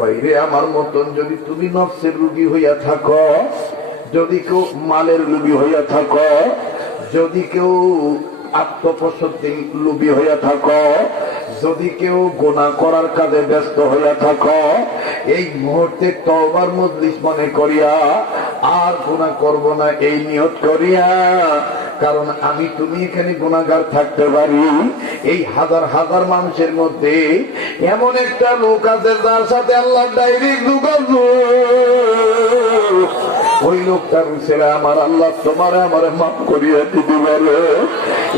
বাইরে আমার মতন যদি তুমি নফসের রোগী হইয়া থাকো, যদি কেউ মালের লোভী হইয়া থাকো, যদি কেউ আত্মপ্রসন্তির লোভী হইয়া থাকো, যদি কেউ গুনাহ করার কাজে ব্যস্ত হইয়া থাকো, এই মুহূর্তে তওবার মজলিস মনে করিয়া আর গুনাহ করব না এই নিয়ত করিয়া, কারণ আমি তুমি এখানে গুনাহগার থাকতে পারি। এই হাজার হাজার মানুষের মধ্যে এমন একটা লোক আছে যার সাথে আল্লাহ ডাইরেক্ট যোগাযোগ, ওই লোকটার ছেলে আমার আল্লাহ তোমার আমার মাফ করিয়া দিতে পারে।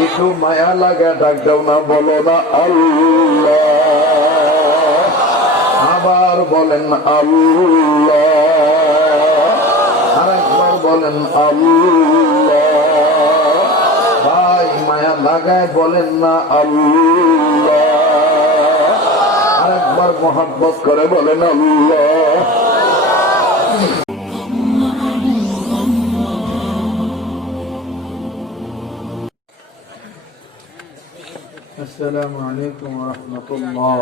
একটু মায়া লাগা ডাক দাও না, বলো না আল্লাহ, আবার বলেন আল্লাহ, আর একবার বলেন আল্লাহ। ভাই মায়া লাগায় বলেন না আল্লাহ, আর একবার মোহাব্বত করে বলেন আল্লাহ। السلام عليكم ورحمة الله.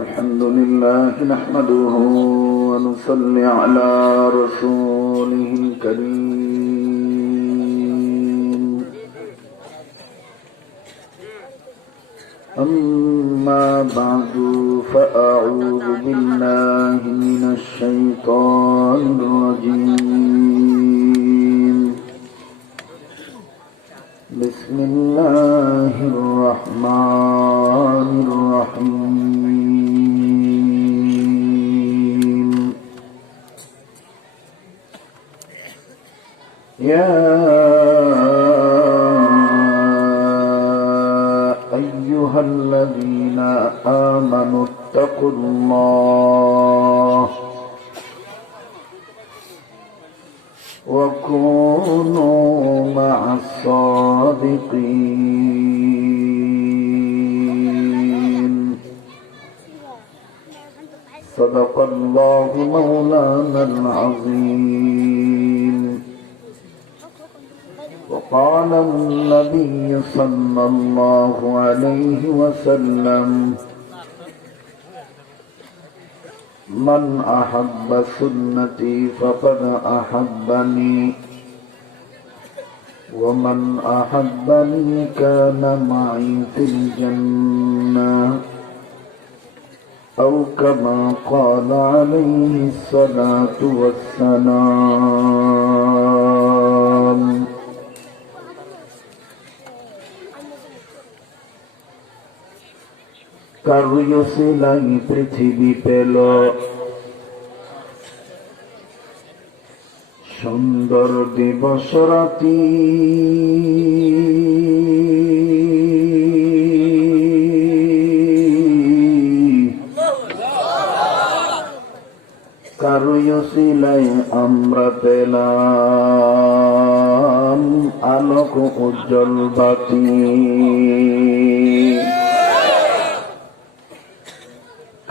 الحمد لله نحمده ونصلي على رسوله الكريم. أما بعد فأعوذ بالله من الشيطان الرجيم. بسم الله الرحمن الرحيم. يا أيها الذين آمنوا اتقوا الله وكونوا مع الصادقين. صدق الله مولانا العظيم. وقال النبي صلى الله عليه وسلم: من أحب سنتي فقد أحبني، ومن أحبني كان معي في الجنة، أو كما قال عليه الصلاة والسلام. কারুয়সিলাই পৃথিবী পেল সুন্দর দিবস রাতি, কারুয়সিলাই আমরা পেলাম আলোক উজ্জ্বল বাতি।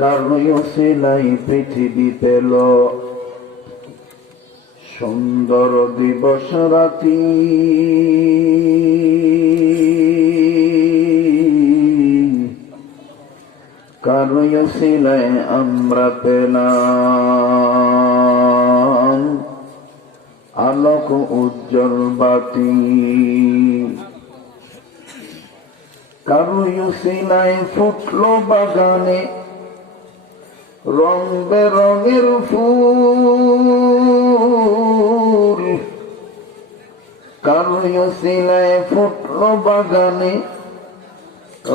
কারুয়সিলাই পৃথিবী পেল সুন্দর দিবস রাতি, কারুয়সিলাই আমরা পেলাম আলোক উজ্জ্বল বাতি। কারুয়সিলাই ফুটলো বাগানে রং বেরঙের ফুল, কারুয়সিলাই ফুটলো বাগানে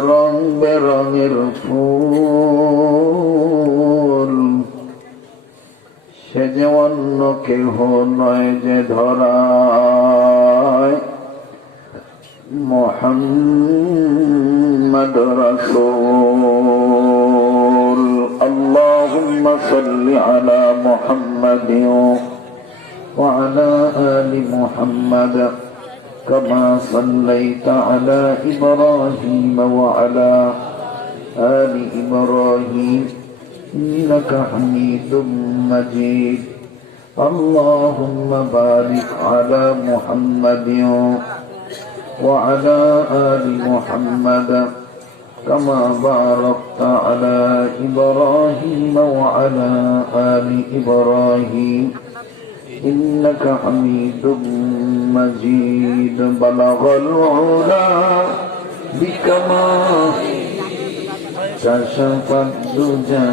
রং বেরঙের ফুল। সে যে অন্য কেহ নয় যে ধরায় মুহাম্মদ রাসূল। اللهم صل على محمد وعلى آل محمد كما صليت على إبراهيم وعلى آل إبراهيم إنك حميد مجيد. اللهم بارك على محمد وعلى آل محمد كما باركت على إبراهيم وعلى آل إبراهيم إنك حميد مجيد بلغ العلا بكمال كشف الدجى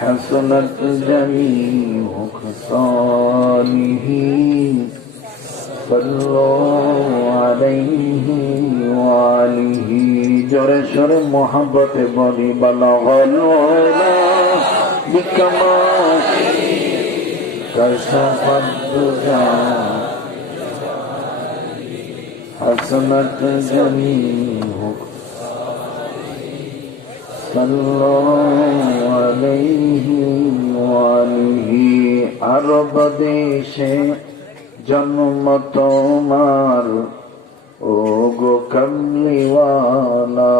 حسنت جميع خصاله صلوا عليه وآله جرے شر محبت بڑی بلغ العلا بكمال كشف الدجى حسنت جميع صلوا عليه وآله আরব দেশে জন্ম তোমার ও গো কামলিওয়ালা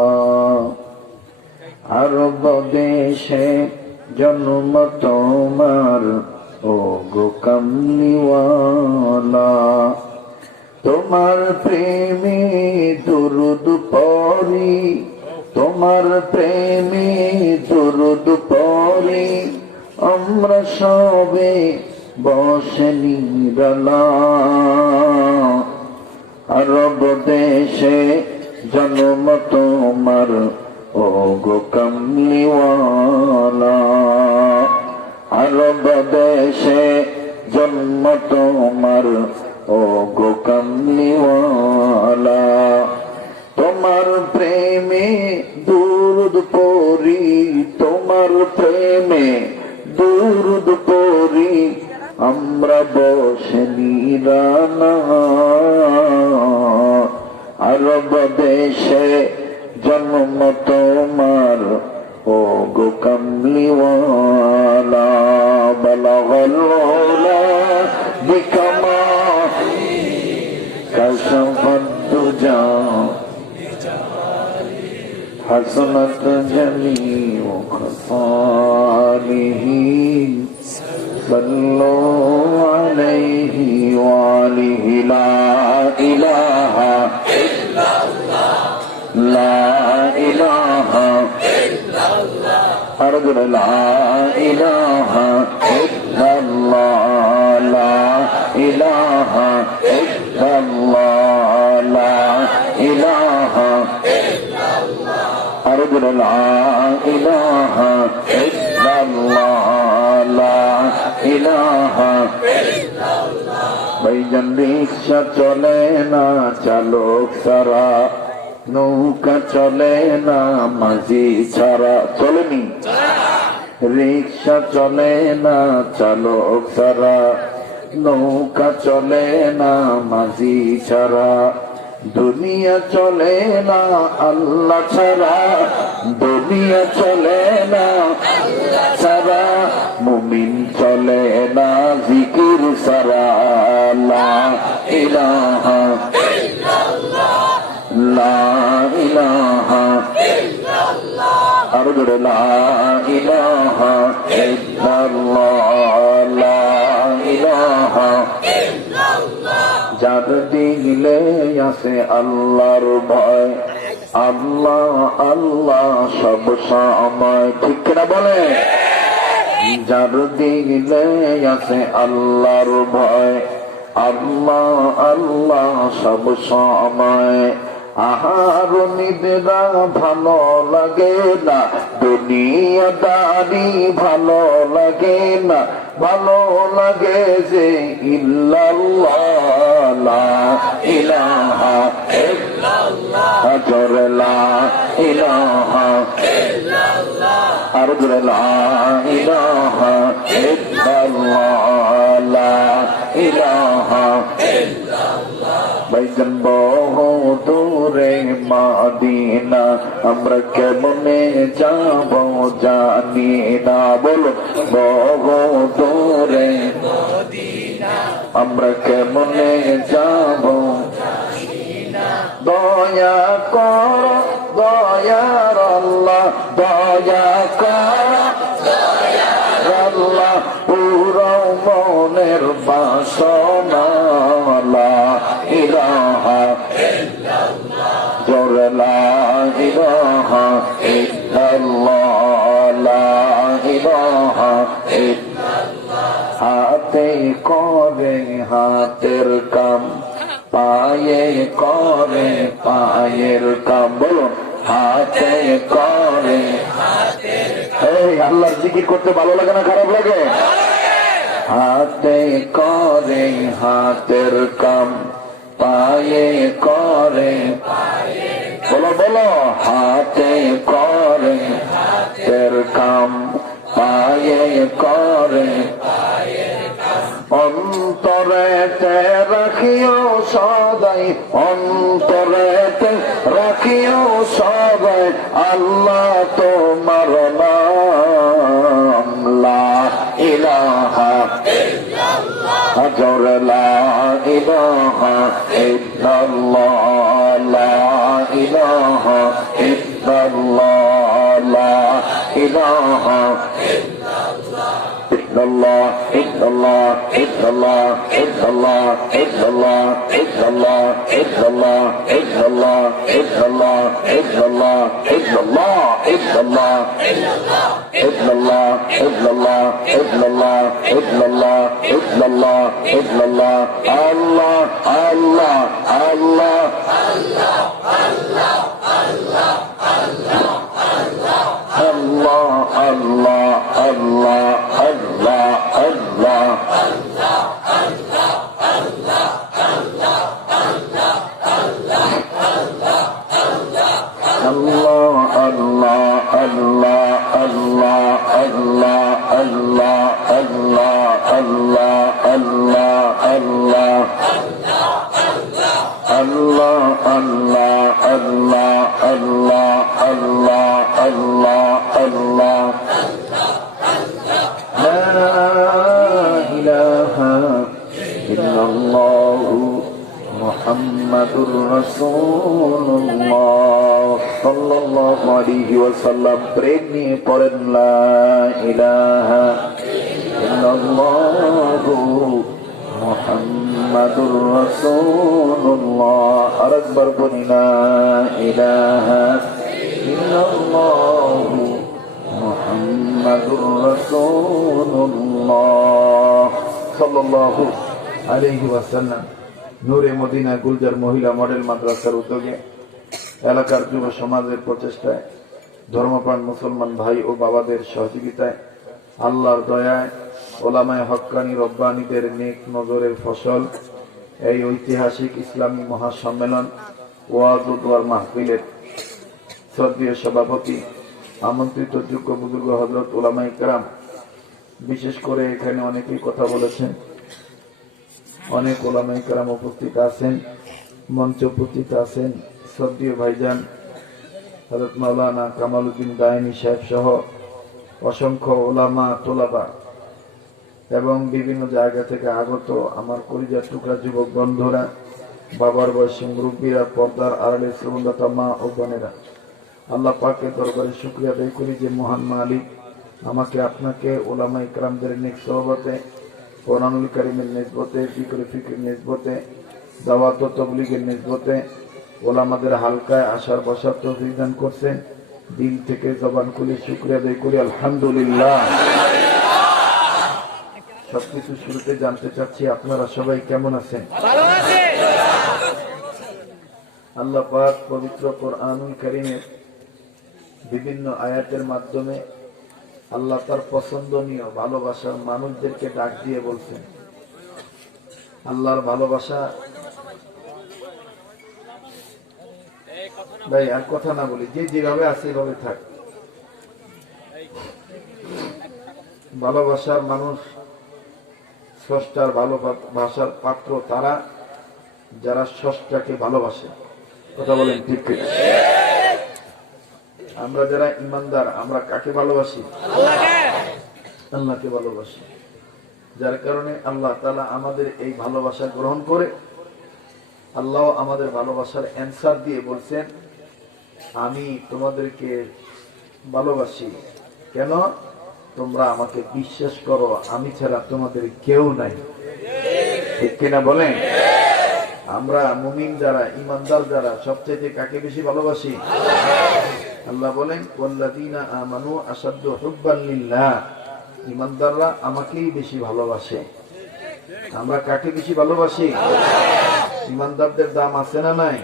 আরব দেশে জন্ম তোমার ও গো কামলিওয়ালা তোমার প্রেমে দুরুদ পড়ি তোমার প্রেমে দুরুদ পড়ি আমরা সবে বসে নিরালা আরব দেশে জন্ম তোমার ও গো কামলিওয়ালা আরব দেশে জন্ম তোমার ও গো কামলিওয়ালা তোমার প্রেমে দুরুদ পড়ি তোমার প্রেমে দুরুদ পড়ি আমরা বসে নিরালা আরব দেশে জন্ম তোমার ও গো কামলিওয়ালা বালাগাল উলা বিকামাল কাশফাদ দুজা حسنت جميع خصاله صلوا عليه وآله لا إله إلا الله لا إله إلا الله أرجو لا إله إلا الله لا إله إلا الله لا إله إلا الله أرجو لا إله إلا الله لا إله إلا الله ভাইজান রিক্সা চলে না চালক ছাড়া নৌকা চলে না মাঝি ছাড়া চলেনি রিক্সা চলে না চালক ছাড়া নৌকা চলে না মাঝি ছাড়া দুনিয়া চলে না আল্লাহ ছাড়া দুনিয়া চলে না আল্লাহ ছাড়া মুমিন চলে না জিকির ছাড়া লা ইলাহা ইল্লাল্লাহ লা ইলাহা ইল্লাল্লাহ আর জোরে লা ইলাহা ইল্লাল্লাহ লা ইলাহা ইল্লাল্লাহ যার দিলে আছে আল্লাহর ভয় আল্লাহ আল্লাহ সব সময় ঠিক কিনা বলে যার দিলে আছে আল্লাহর ভয় আল্লাহ আল্লাহ সব সময় আহার নিবেদা ভালো লাগে না দুনিয়াদারি ভালো লাগে না ভালো লাগে যে ইল্লাল্লাহ লা ইলাহা ইল্লাল্লাহ জোরে লা ইলাহা ইল্লাল্লাহ আর জোরে লা ইলাহা ইল্লাল্লাহ লা ইলাহা ইল্লাল্লাহ ভাইজান বহু দূরে মদিনা আমরা কেমনে যাব জানি না বলো বহু দূরে মদিনা আমরা কেমনে যাব দয়া কর দয়ার আল্লাহ দয়া কর দয়ার আল্লাহ উপাসনা লা ইলাহা জোরে লা ইলাহা ইল্লাল্লাহ লা ইলাহা ইল্লাল্লাহ। হাতে করে হাতের কাম, পায়ে করে পায়ের কাম। বলুন হাতে করে। এই আল্লাহর জিকির করতে ভালো লাগে না খারাপ লাগে? হাতে করে হাতের কাম, পায়ে করে। বলো বলো হাতে করে হাতের কাম, পায়ে করে। অন্তরেতে রাখিও সদাই, অন্তরেতে রাখিও সদাই আল্লাহ তোমার নাম। লা ইলাহা ইল্লাল্লাহ জোরে লা ইলাহা ইল্লাল্লাহ লা ইলাহা ইল্লাল্লাহ লা ইলাহা illallah illallah illallah illallah illallah illallah illallah illallah illallah illallah illallah illallah illallah illallah illallah illallah illallah illallah Allah Allah Allah Allah Allah Allah Allah Allah Allah Allah Allah Muhammadur Rasulullah sallallahu alaihi wasallam. Prem niye পড়েন লা ইলাহা ইল্লাল্লাহ মুহাম্মাদুর রাসূলুল্লাহ। আরেকবার বলি লা ইলাহা ইল্লাল্লাহ মুহাম্মাদুর রাসূলুল্লাহ সাল্লাল্লাহু আলাইহি ওয়াসাল্লাম। নূরে মদিনা গুলজার মহিলা মডেল মাদ্রাসার উদ্যোগে এলাকার যুব সমাজের প্রচেষ্টায় ধর্মপ্রাণ মুসলমান ভাই ও বাবাদের সহযোগিতায় আল্লাহর দয়ায় ওলামায়ে হক্কানি রব্বানীদের নেক নজরের ফসল এই ঐতিহাসিক ইসলামী মহাসম্মেলন ওয়াজ ও দোয়ার মাহফিলের শ্রদ্ধেয় সভাপতি আমন্ত্রিত যোগ্য বুজুর্গ হযরত উলামায়ে কেরাম, বিশেষ করে এখানে অনেকেই কথা বলেছেন, অনেক ওলামায়ে কেরাম উপস্থিত আছেন, মঞ্চে উপস্থিত আছেন, শ্রদ্ধেয় ভাইজান হযরত মাওলানা কামাল উদ্দিন দায়েমী সাহেব সহ অসংখ্য ওলামা তোলাবা এবং বিভিন্ন জায়গা থেকে আগত আমার কলিজার টুকরা যুবক বন্ধুরা, বাবার বয়সী মুরব্বীরা, পর্দার আড়ালে শ্রবণদাতা মা ও বোনেরা, আল্লাহ পাকের দরবারে শুকরিয়া আদায় করি যে মহান মালিক আমাকে আপনাকে ওলামায়ে কেরামদের নেক সোহবতে, কোরআনুল কারীমের নিসবতে, ফিকির নিসবতে, দাওয়াত ও তাবলীগের নিসবতে ওলামাদের হালকায় আসার বসার তৌফিক দান করছেন। দিল থেকে জবান খুলে শুকরিয়া আদায় করি আলহামদুলিল্লাহ। সবকিছু শুরুতে জানতে চাচ্ছি আপনারা সবাই কেমন আছেন? আল্লাহ পাক পবিত্র কোরআনুল কারীমের বিভিন্ন আয়াতের মাধ্যমে আল্লাহ তার পছন্দনীয় ভালোবাসার মানুষদেরকে ডাক দিয়ে বলছেন, আল্লাহর ভালোবাসা। ভাই আর কথা না বলি, যে যেভাবে আছে এভাবে থাক। ভালোবাসার মানুষ, স্রষ্টার ভালোবাসার পাত্র তারা যারা স্রষ্টাকে ভালোবাসে। কথা বলেন ঠিক ঠিক? আমরা যারা ইমানদার, আমরা কাকে ভালোবাসি? আল্লাহকে ভালোবাসি। যার কারণে আল্লাহ তাআলা আমাদের এই ভালোবাসা গ্রহণ করে আল্লাহ আমাদের ভালোবাসার অ্যানসার দিয়ে বলছেন, আমি তোমাদেরকে ভালোবাসি কেন? তোমরা আমাকে বিশ্বাস করো, আমি ছাড়া তোমাদের কেউ নাই। ঠিক কিনা বলেন? আমরা মুমিন যারা, ইমানদার যারা, সবচেয়ে কাকে বেশি ভালোবাসি? আল্লাহ বলেন ওয়াল্লাযীনা আমানু আশাদ্দু হুব্বান লিল্লাহ, ইমানদাররা আমাকেই বেশি ভালোবাসে। আমরা কাকে বেশি ভালোবাসি? ইমানদারদের দাম আছে না নাই?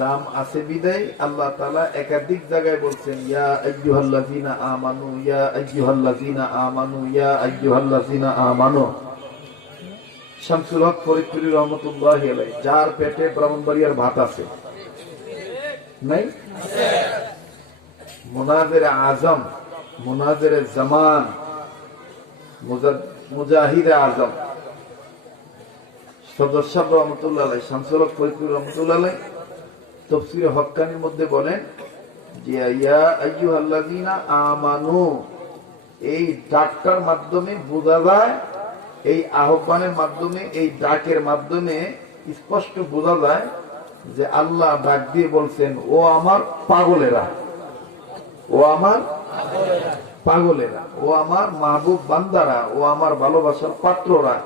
দাম আছে বিদায় আল্লাহ তাআলা একাধিক জায়গায় বলছেন ইয়া আইয়ুহাল্লাযীনা আমানু, ইয়া আইয়ুহাল্লাযীনা আমানু, ইয়া আইয়ুহাল্লাযীনা আমানু। শামসুল হক ফরিদপুরি রহমাতুল্লাহি আলাইহি, যার পেটে ব্রাহ্মণবাড়িয়ার ভাত আছে নাই? মুনাজির আজম, মুনাজির জামান, মুজাহিদ আজম সদস্য রহমতুল্লাহ আলাইহি, শামসুল হক ফরিদপুরি রহমতুল্লাহ আলাইহি তাফসীর হক্কানির মধ্যে বলেন যে ইয়া আইয়ুহাল্লাযীনা আমানু, এই ডাকটার মাধ্যমে বোঝা যায়, এই আহ্বানের মাধ্যমে, এই ডাকের মাধ্যমে স্পষ্ট বোঝা যায় যে আল্লাহ ডাক দিয়ে বলছেন ও আমার পাগলেরা, ও আমার পাগলেরা, ও আমার মাহবুব বান্দারা, ও আমার ভালোবাসার পাত্ররা,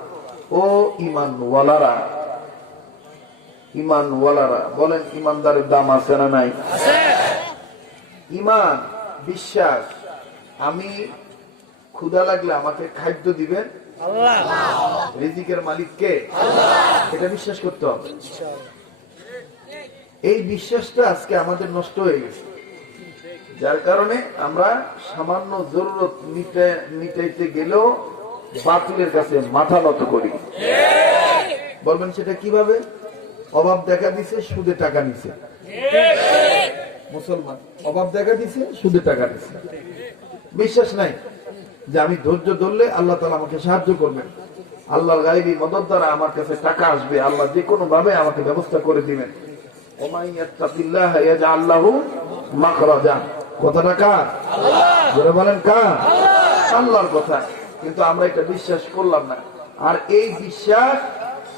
ও ঈমানওয়ালারা। ঈমানওয়ালারা বলেন ঈমানদারের দাম আছে না নাই? ঈমান, বিশ্বাস, আমি ক্ষুধা লাগলে আমাকে খাদ্য দিবেন আল্লাহ, রিজিকের মালিক কে? এটা বিশ্বাস করতে হবে। এই বিশ্বাসটা আজকে আমাদের নষ্ট হয়ে গেছে, যার কারণে আমরা সামান্য জরুরত মিটাইতে গেলেও বাতিলের কাছে মাথা নত করি। বলবেন সেটা কিভাবে? অভাব দেখা দিছে, সুদে টাকা নিছে। মুসলমান অভাব দেখা দিছে, সুদে টাকা নিছে, বিশ্বাস নাই যে আমি ধৈর্য ধরলে আল্লাহ তাআলা আমাকে সাহায্য করবেন, আল্লাহর গায়বী মদদ দ্বারা আমার কাছে টাকা আসবে, আল্লাহ যে কোনো ভাবে আমাকে ব্যবস্থা করে দিবেন। ওমাই ইয়াত্তাকিল্লাহা ইয়াজআল লাহু মাখরাজা। কথাটা কার? আল্লাহ। যারা বলেন কার? আল্লাহ। আল্লাহর কথা। কিন্তু আমরা এটা বিশ্বাস করলাম না। আর এই বিশ্বাস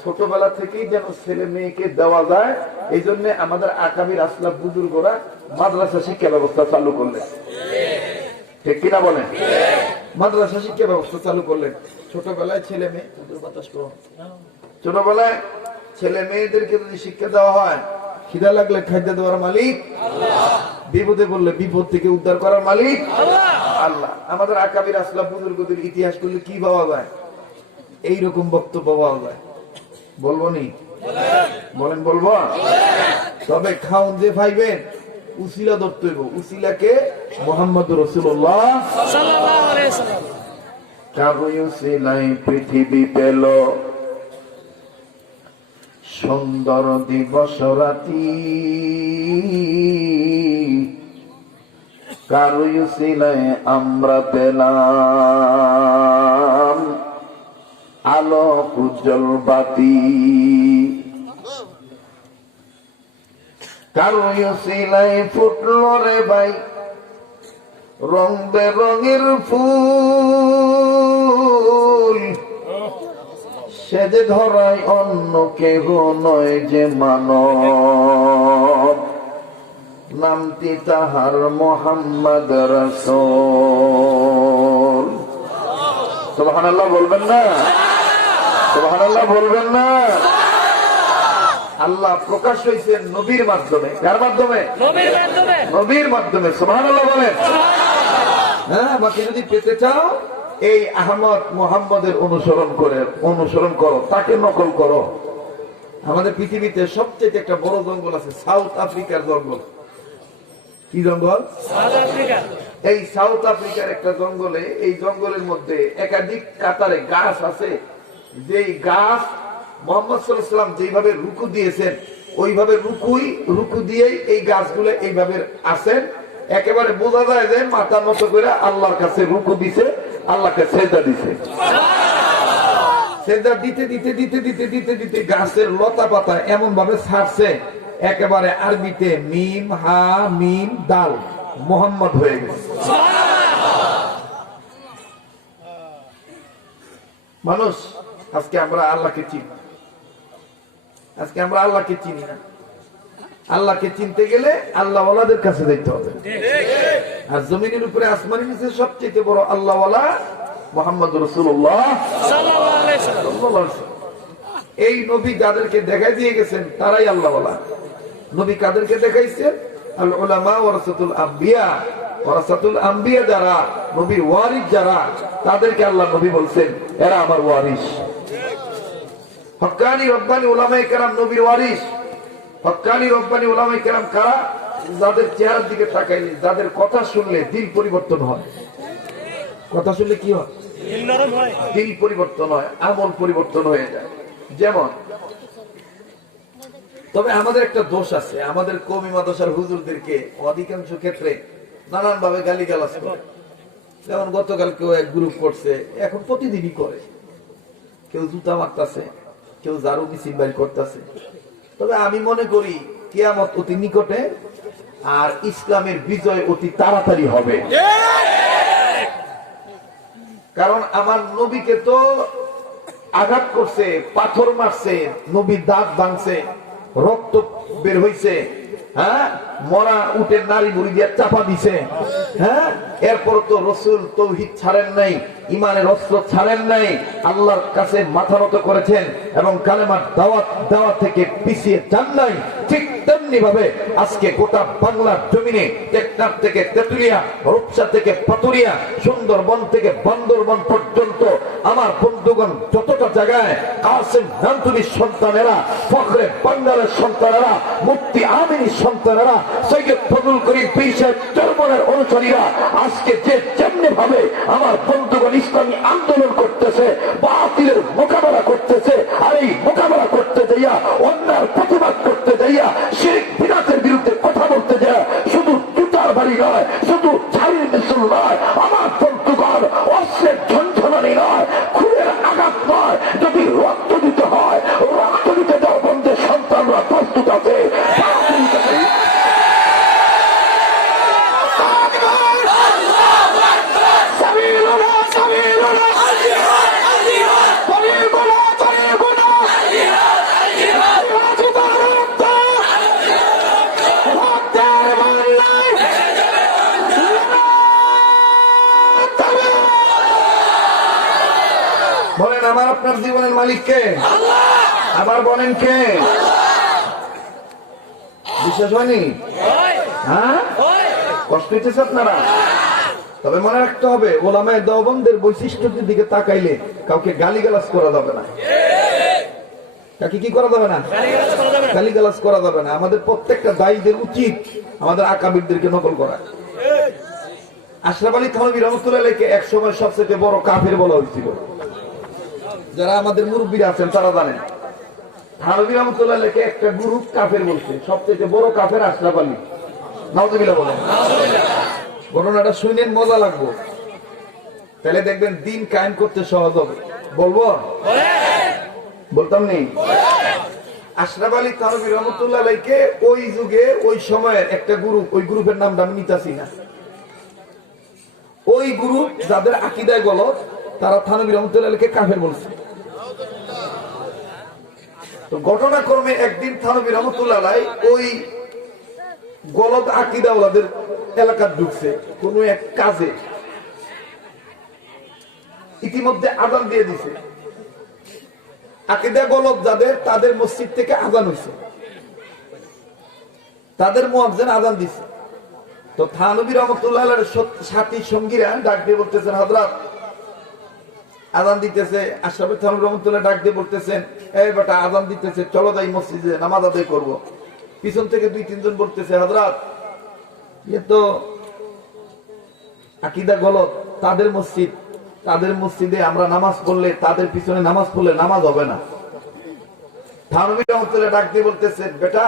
ছোটবেলা থেকেই যেন ছেলে মেয়েকে দেওয়া যায়, এই জন্য আমাদের আকাবির আসলাফ বুজুর্গরা মাদ্রাসা শিক্ষা ব্যবস্থা চালু করলেন। ঠিক কিনা বলেন? মাদ্রাসা শিক্ষা ব্যবস্থা চালু করলেন। ছোটবেলায় ছেলে মেয়ে, ছোটবেলায় ছেলে মেয়েদেরকে যদি শিক্ষা দেওয়া হয়, খিদা লাগলে খাদ্য দেওয়ার মালিক আল্লাহ, বিপদে পড়লে বিপদ থেকে উদ্ধার করার মালিক আল্লাহ। আল্লাহ। আমাদের আকাবির আসলাফ বুজুর্গদের ইতিহাস করলে কি পাওয়া যায়? এইরকম বক্তব্য পাওয়া যায়। বলবো নি? বলেন বলবো? তবে খাউন যে পাইবেন উসিলা ধরতে হইব। উসিলাকে মুহাম্মদ রাসূলুল্লাহ সাল্লাল্লাহু আলাইহি ওয়াসাল্লাম। কারো উসিলাই পৃথিবী পেল সুন্দর দিবস রাতি, কারো উসিলাই আমরা পেলাম আলো উজ্জ্বল বাতি, কারো উসিলাই ফুটলো রে ভাই রং বেরঙের ফুল, সে যে ধরায় অন্য কেহ নয় যে মানব, নামটি তাহার মুহাম্মদ রাসূল। সুবহানাল্লাহ বলবেন না? সুবহানাল্লাহ বলবেন না? আল্লাহ প্রকাশ হয়েছেন নবীর মাধ্যমে। কার মাধ্যমে? নবীর মাধ্যমে। নবীর মাধ্যমে। সুবহানাল্লাহ বলেন। হ্যাঁ, আমাকে যদি পেতে চাও এই আহমদ মুহাম্মদের অনুসরণ করো, তাকে নকল করো। আমাদের পৃথিবীতে সবচেয়ে একটা বড় জঙ্গল আছে, সাউথ আফ্রিকার জঙ্গল। কি জঙ্গল? South Africa. এই সাউথ আফ্রিকার একটা জঙ্গলে, এই জঙ্গলের মধ্যে একাধিক কাতারে গাছ আছে, যেই গাছ মুহাম্মদ সাল্লাল্লাহু আলাইহি ওয়াসাল্লাম যেভাবে রুকু দিয়েছেন ওইভাবে রুকু দিয়েই এই গাছগুলো এইভাবে আছেন। একেবারে বোঝা যায় যে মাথা নত করে আল্লাহর কাছে রুকু দিছে, আল্লাহকে সেজদা দিছে। সেজদা দিতে দিতে দিতে দিতে দিতে দিতে গাছের লতা পাতা এমন ভাবে ছাড়ছে, একেবারে আরবিতে মিম হা মিম দাল মুহাম্মদ হয়ে গেছে। মানুষ আজকে আমরা আল্লাহকে চিনি, আজকে আমরা আল্লাহকে চিনি না। আল্লাহকে চিনতে গেলে আল্লাহওয়ালাদের কাছে যেতে হবে। আর জমিনের উপরে আসমানের নিচে সবচেয়ে বড় আল্লাহওয়ালা মুহাম্মদ রাসূলুল্লাহ সাল্লাল্লাহু আলাইহি ওয়াসাল্লাম। এই নবী যাদেরকে দেখাই দিয়ে গেছেন তারাই আল্লাহ ওয়ালা। নবী কাদেরকে দেখাইছেন? আল উলামা ওয়ারাসাতুল আম্বিয়া। ওয়ারাসাতুল আম্বিয়া যারা, নবীর ওয়ারিস যারা, তাদেরকে আল্লাহ নবী বলছেন এরা আমার ওয়ারিস। হক্কানি রব্বানি উলামায়ে কেরাম নবীর ওয়ারিস। হক্কানি রব্বানি উলামায়ে কেরাম কারা? যাদের চেহারার দিকে তাকাইলে, যাদের কথা শুনলে দিল পরিবর্তন হয়। কথা শুনলে কি হয়? দিল পরিবর্তন হয়, আমল পরিবর্তন হয়ে যায়। যেমন, তবে আমাদের একটা দোষ আছে, আমাদের কওমি মাদ্রাসার হুজুরদেরকে অধিকাংশ ক্ষেত্রে নানান ভাবে গালিগালাজ করে। যেমন গতকাল কেউ এক গ্রুপ করছে, এখন প্রতিদিনই করে, কেউ জুতা মারতেছে, কেউ ঝাড়ু মিছিল বাইর করতেছে। তবে আমি মনে করি কিয়ামত অতি নিকটে, আর ইসলামের বিজয় অতি তাড়াতাড়ি হবে। কারণ আমার নবীকে তো আঘাত করছে, পাথর মারছে, নবীর দাঁত ভাঙছে, রক্ত বের হইছে, হ্যাঁ, মরা উটের নারী বুড়ি দিয়ে চাপা দিছে, হ্যাঁ, এরপর তো রসুল তৌহিদ ছাড়েন নাই, ইমানের অস্ত্র ছাড়েন নাই, আল্লাহর কাছে মাথা নত করেছেন এবং কালেমার দাওয়াত দেওয়া থেকে পিছিয়ে যান নাই। ঠিক তেমনি ভাবে আজকে গোটা বাংলার জমিনে টেকনাফ থেকে তেতুলিয়া, রূপসা থেকে পাতুরিয়া, সুন্দরবন থেকে বান্দরবন পর্যন্ত আমার বন্ধুগণ যতটা জায়গায় কাসেম নানতুনির সন্তানেরা, ফখরে বাঙ্গালের সন্তানেরা, মুফতি আমিনীর সন্তানেরা, সৈয়দ ফজলুল করিম পীর সাহেব চরমনের অনুসারীরা আজকে যে যেমনি ভাবে আমার বন্ধুগণ ইসলামী আন্দোলন করতেছে, বাতিলের মোকাবেলা করতেছে, আর এই মোকাবেলা করতে যাইয়া, অন্যার প্রতিবাদ করতে যাইয়া, শিরক বিদআতের বিরুদ্ধে কথা বলতে যায়, শুধু জুতার বাড়ি নয়, শুধু ঝাড়ির মিছিল নয়, আমার বন্ধুগণ অস্ত্রের ঝনঝনানি নয়, খুনের আঘাত নয়, যদি রক্ত দিতে হয়, রক্ত দিতে দেওয়া বন্ধের সন্তানরা প্রস্তুত আছে। বলেন আমার আপনার জীবনের মালিক কে? আবার বলেন কে? বিশ্বাস হয়নি? হ্যাঁ, কষ্ট হচ্ছে আপনারা? তবে মনে রাখতে হবে, ওলামায়ে দেওবন্দের বৈশিষ্ট্যের দিকে তাকাইলে কাউকে গালিগালাজ করা যাবে না। কাকে কি করা যাবে না? গালিগালাজ করা যাবে না। আমাদের প্রত্যেকটা দায়ীদের উচিত আমাদের আকাবিরদেরকে নকল করা। আশরাফ আলী থানভী রহমাতুল্লাহ আলাইহিকে এক সময় সবচেয়ে বড় কাফের বলা হয়েছিল। যারা আমাদের মুরব্বীরা আছেন তারা জানেন, থানভী রহমাতুল্লাহ আলাইহিকে একটা গ্রুপ কাফের বলছে, সবচেয়ে বড় কাফের আশরাফ আলী। নাউযুবিল্লাহ বলেন। ঘটনাটা শুনেন, মজা লাগবে, তাহলে দেখবেন দিন কায়েম করতে সহজ হবে। বলবো? বলতাম নি? আশরাফ আলী থানভী রহমাতুল্লাহ আলাইহিকে ওই যুগে ওই সময়ের একটা গ্রুপ, ওই গ্রুপের নামটা আমি নিতাছি না, ওই গ্রুপ যাদের আকীদায় গলত, তারা থানভী রহমাতুল্লাহ আলাইহিকে কাফের বলছে। তো ঘটনাক্রমে একদিন থানভী রহমাতুল্লাহ আলাইহি ওই গলত আকীদা ওলাদের এলাকা ঢুকছে কোন এক কাজে, ইতিমধ্যে আযান দিয়ে দিছে। আকীদা গলত যাদের, তাদের মসজিদ থেকে আযান হইছে, তাদের মুয়াজ্জিন আযান দিছে। তো থানভী রহমাতুল্লাহ আলাইহির সাথী সঙ্গীরা ডাক দিয়ে বলতেছেন, হযরত আযান দিতেছে। আশরাফ থানভী রহমাতুল্লাহ ডাক দিয়ে বলতেছেন, এই বেটা আযান দিতেছে, চলো যাই মসজিদে নামাজ আদায় করব। পিছন থেকে দুই তিনজন বলতেছে, হযরত এ তো আকীদা গলত, তাদের মসজিদ, তাদের মসজিদে আমরা নামাজ পড়লে, তাদের পিছনে নামাজ পড়লে নামাজ হবে না। থানভী রহমাতুল্লাহ ডাক দিয়ে বলতেছেন, বেটা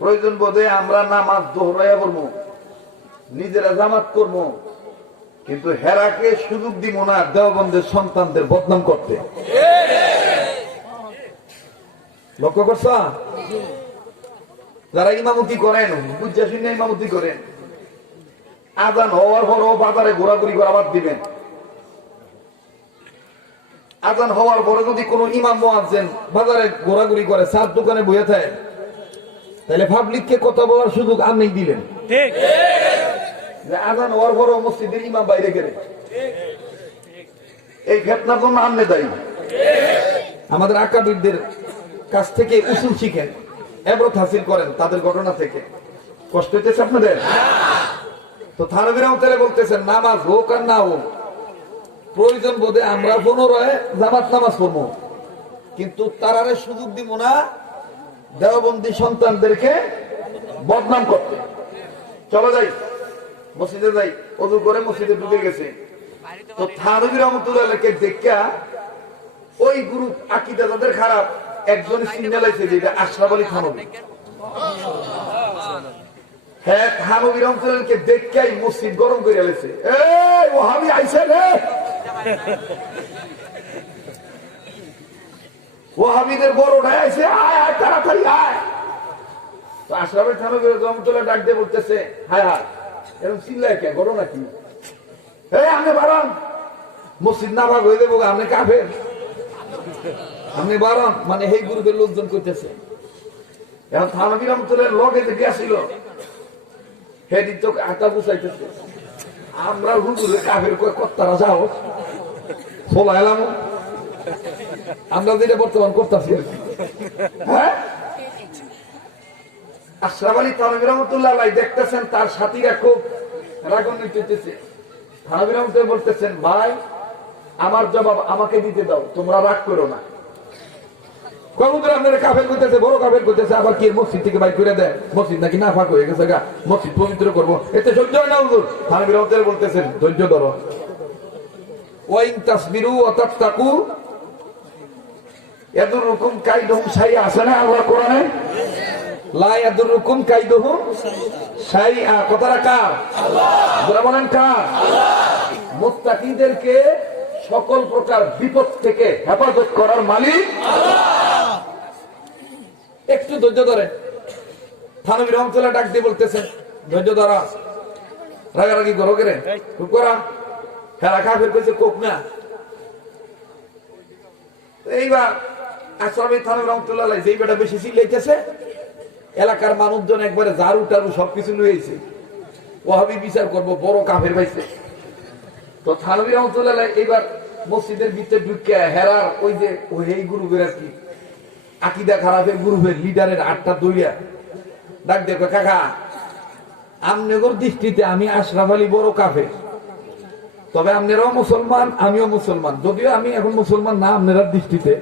প্রয়োজন বোধে আমরা নামাজ দোহরাইয়া করবো, নিজেরা জামাত করবো, কিন্তু হেরাকে সুযোগ দিব না দেওবন্দের সন্তানদের বদনাম করতে। লক্ষ্য করছ? যারা ইমামতি করেন, বুঝা শুনে ইমামতি করেন, আজান হওয়ার পরও বাজারে ঘোরাঘুরি করা বাদ দিবেন। আজান হওয়ার পরে যদি কোন ইমাম মুয়াজ্জিন বাজারে ঘোরাঘুরি করে, চার দোকানে বইয়া থাকে, তাহলে পাবলিককে কথা বলার সুযোগ আপনি দিলেন। ঠিক, যে আজান হওয়ার পরও মসজিদের ইমাম বাইরে গেলে, এই ফিতনার জন্য আপনি দায়ী। আমাদের আকাবিরদের কাছ থেকে উসুল শিখেন, এবারত হাসিল করেন তাদের ঘটনা থেকে। কষ্ট হইতেছে আপনাদের? তো থানভী রহমতুল্লাহ বলতেছেন, নামাজ হোক আর না হোক, প্রয়োজন বোধে আমরা পুনরায় জামাত নামাজ পড়বো, কিন্তু তারারে সুযোগ দিব না দেওবন্দি সন্তানদেরকে বদনাম করতে। চলো যাই মসজিদে, যাই ওযু করে মসজিদে ঢুকে গেছে। তো থানভী রহমতুল্লাহকে দেখা ওই গ্রুপ আকীদা যাদের খারাপ একজন সিগন্যালাইছে যে এটা আশরাফ আলী থানভী। হ্যাঁ, থানভী রহমতুল্লাহকে দেখাই মসজিদ গরম করে এলেছে। এই ওহাবি আইছে রে, ওহাবিদের বড়টাই আইছে, আয় আয় তাড়াতাড়ি আয়। তো আশরাফ আলী থানভী রহমতুল্লাহ ডাক দিয়ে বলতেছে, হায় হায় এরকম চিল্লায় কে, ঘটনা কি? এই আপনি বাড়ান, মসজিদ না ভাগ হয়ে দেবো, আপনি কাফের, আপনি বাড়ান। মানে এই গ্রুপের লোকজন করতেছে। এখন থানভী রহমতুল্লাহ লগে যে গেছিল হেদিন তো আটা বুঝাইতেছে, আমরা হুজুরে কাফের কয় কত্তারা যাও ফোলা এলাম, আমরা যেটা বর্তমান করতেছি আর কি। হ্যাঁ, আশরাফ আলী থানভী রহমতুল্লাহ দেখতেছেন তার সাথীরা খুব রাগান্বিত হইতেছে। থানভী রহমতুল্লাহ বলতেছেন, ভাই আমার জবাব আমাকে দিতে দাও, তোমরা রাগ করো না। কবুতর আপনারা কাফের করতেছে, বড় কাফের করতেছে, আবার কি মসজিদ থেকে বাইর করে দেয়, মসজিদ নাকি নাফাক হয়ে গেছে, মসজিদ পবিত্র করবো, এতে সহ্য হয় না হুজুর। থানভী রহমতুল্লাহ বলতেছেন, ধৈর্য ধরো, ওয়াইন তাসবিরু ওয়া তাত্তাকু ইয়াদুরুকুম কাইদুহুম শাইআ, আছে না আল্লাহর কোরআনে, লা ইয়াদুরুকুম কাইদুহুম শাইআ। কথাটা কার? আল্লাহ। যারা বলেন কার? আল্লাহ। মুত্তাকিদেরকে সকল প্রকার বিপদ থেকে হেফাজত করার মালিক আল্লাহ। একটু ধৈর্য ধরে। থানভী রহমতুল্লাহ ডাক দিয়ে বলতেছেন, ধৈর্য ধরা, রাগারাগি করো কেরে, খুব করা, হেরা কাফের কইছে কোক না। এইবার আশরাফ আলী থানভী রহমতুল্লাহ যেই বেটা বেশি চিল্লাইতেছে, এলাকার মানুষজন একবারে ঝাড়ু টাড়ু সবকিছু লইছে, ওহাবি বিচার করবো, বড় কাফের পাইছে। তো থানভী রহমতুল্লাহ এইবার মসজিদের ভিতরে ঢুকে হেরার ওই যে এই গ্রুপের আর কি আকীদা খারাপের গ্রুপের লিডারের আটটা দইয়া ডাক দেখো, কাকা আমনেগর দৃষ্টিতে আমি আশরাফ আলী বড় কাফের, তবে আপনারাও মুসলমান আমিও মুসলমান, যদিও আমি এখন মুসলমান না আপনার দৃষ্টিতে,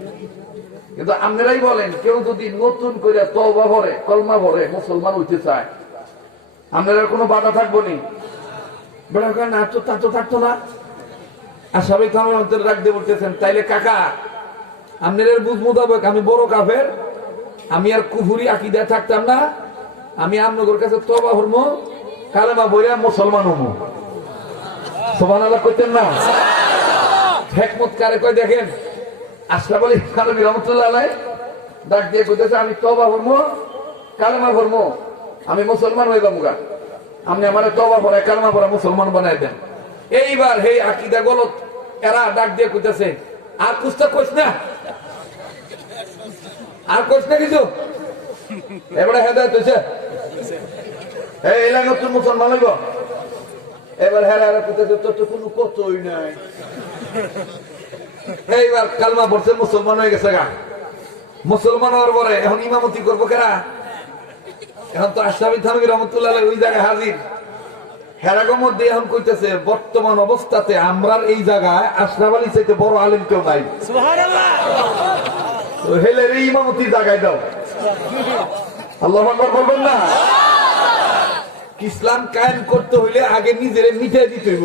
কিন্তু আপনারাই বলেন কেউ যদি নতুন করে তওবা পড়ে, কলমা পড়ে, মুসলমান হইতে চায়, আপনারা কোনো বাধা থাকবো নি? বেড়া না তো তা তো থাকতো না। আশরাফ আলী থানভী রহমতুল্লাহ ডাক দিয়ে বলতেছেন, তাইলে কাকা আপনার বুঝ মোতাবেক আমি বড় কাফের, আমি আর কুফুরি আকীদা থাকতাম না, আমি আপনাদের কাছে তওবা করবো, কালেমা পড়ে মুসলমান হবো। সুবহানাল্লাহ কইতেন না? হিকমত কারে কয় দেখেন, আশরাফ আলী থানভী রহমতুল্লাহ ডাক দিয়ে কইতেছে, আমি তওবা করবো, কালেমা পড়বো, আমি মুসলমান হয়ে যাবো গা, আপনি আমার তওবা পড়ে কালেমা পড়ে মুসলমান বানাই দেন। এইবার হে আকীদা গলত এরা ডাক দিয়ে কইতেছে, আর কুস্তা কইস না, আর কইস না কিছু, এবারে হেদায়েত হইছে, এই এলাকা নতুন মুসলমান হইব। এবার হেরা কইতেছে, তোর তো কোনো কতই নাই। এইবার কালমা পড়ছে, মুসলমান হয়ে গেছে গা। মুসলমান হওয়ার পরে এখন ইমামতি করবো কেরা? এখন তো আশরাফ আলী থানভী রহমতুল্লাহ ওই জায়গায় হাজির। হেরাগোর মধ্যে এখন কইতেছে, বর্তমান অবস্থাতে আমরা এই জায়গায় আশরাফ আলী চাইতে বড় আলেম কেউ নাই, সুবহানাল্লাহ। তো হেলের এই ইমামতি জায়গায় দাও, আল্লাহু আকবার বলবেন না? ইসলাম কায়েম করতে হইলে আগে নিজেরে মিটাই দিতে হইব।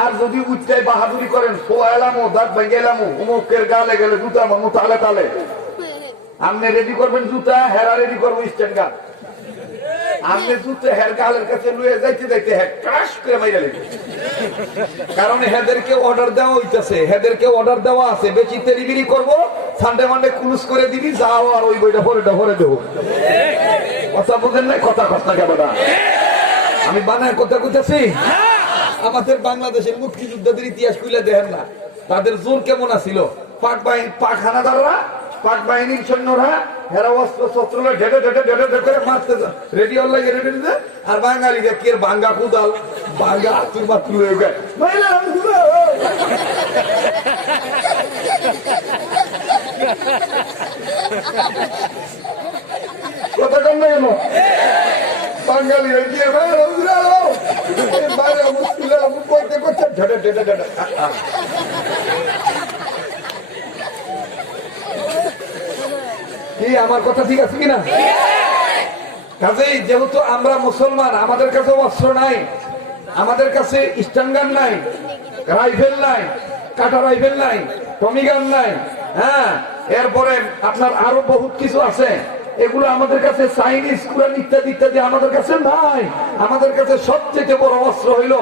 আর যদি উচ্চাই বাহাদুরি করেন, ফোলা এলামো, দাঁত ভেঙে এলামো, অমুকের গালে গেলে জুতা মামু তালে তালে, আপনি রেডি করবেন জুতা, হেরা রেডি করবো স্ট্যান্ড গান। আপনি জুতা হের গালের কাছে লুয়ে যাইতে যাইতে হ্যাঁ ক্রাশ করে মাইরা লেগে, কারণ হেদেরকে অর্ডার দেওয়া হইতেছে, হেদেরকে অর্ডার দেওয়া আছে, বেশি তেরিবিরি করবো, সানডে মানডে ক্লুজ করে দিবি, যাও আর ওই বইটা ভরে দেবো। কথা বুঝেন নাই? কথা কথা কেন না, আমি বানায় কথা কইতেছি। আমাদের বাংলাদেশের মুক্তিযোদ্ধাদের ইতিহাস খুলে দেখেন না, তাদের জোর কেমন আছিল। পাক হানাদাররা, পাক বাহিনীর সৈন্যরা হেরা অস্ত্র শস্ত্র ঢেকে ঢেকে ঢেকে ঢেকে মারতে রেডি হল লাগে, রেডি দিতে, আর বাঙালি কে ভাঙ্গা কুদাল, ভাঙ্গা আতুর বাতুর হয়ে গেছে। কথা কম না কেন? বাঙালি গিয়ে বাইরে মুশকিল করতে করতে ঝাড়ে ঢেটে ঝাড়ে। কি আমার কথা ঠিক আছে কিনা? কাজেই যেহেতু আমরা মুসলমান, আমাদের কাছে অস্ত্র নাই, আমাদের কাছে স্ট্যান্ডার্ড নাই, রাইফেল নাই, কাটা রাইফেল নাই, টমিগান নাই, হ্যাঁ, এরপরে আপনার আরো বহুত কিছু আছে, এগুলো আমাদের কাছে চাইনিজ কুরআন ইত্যাদি ইত্যাদি আমাদের কাছে নাই। আমাদের কাছে সবচেয়ে বড় অস্ত্র হইল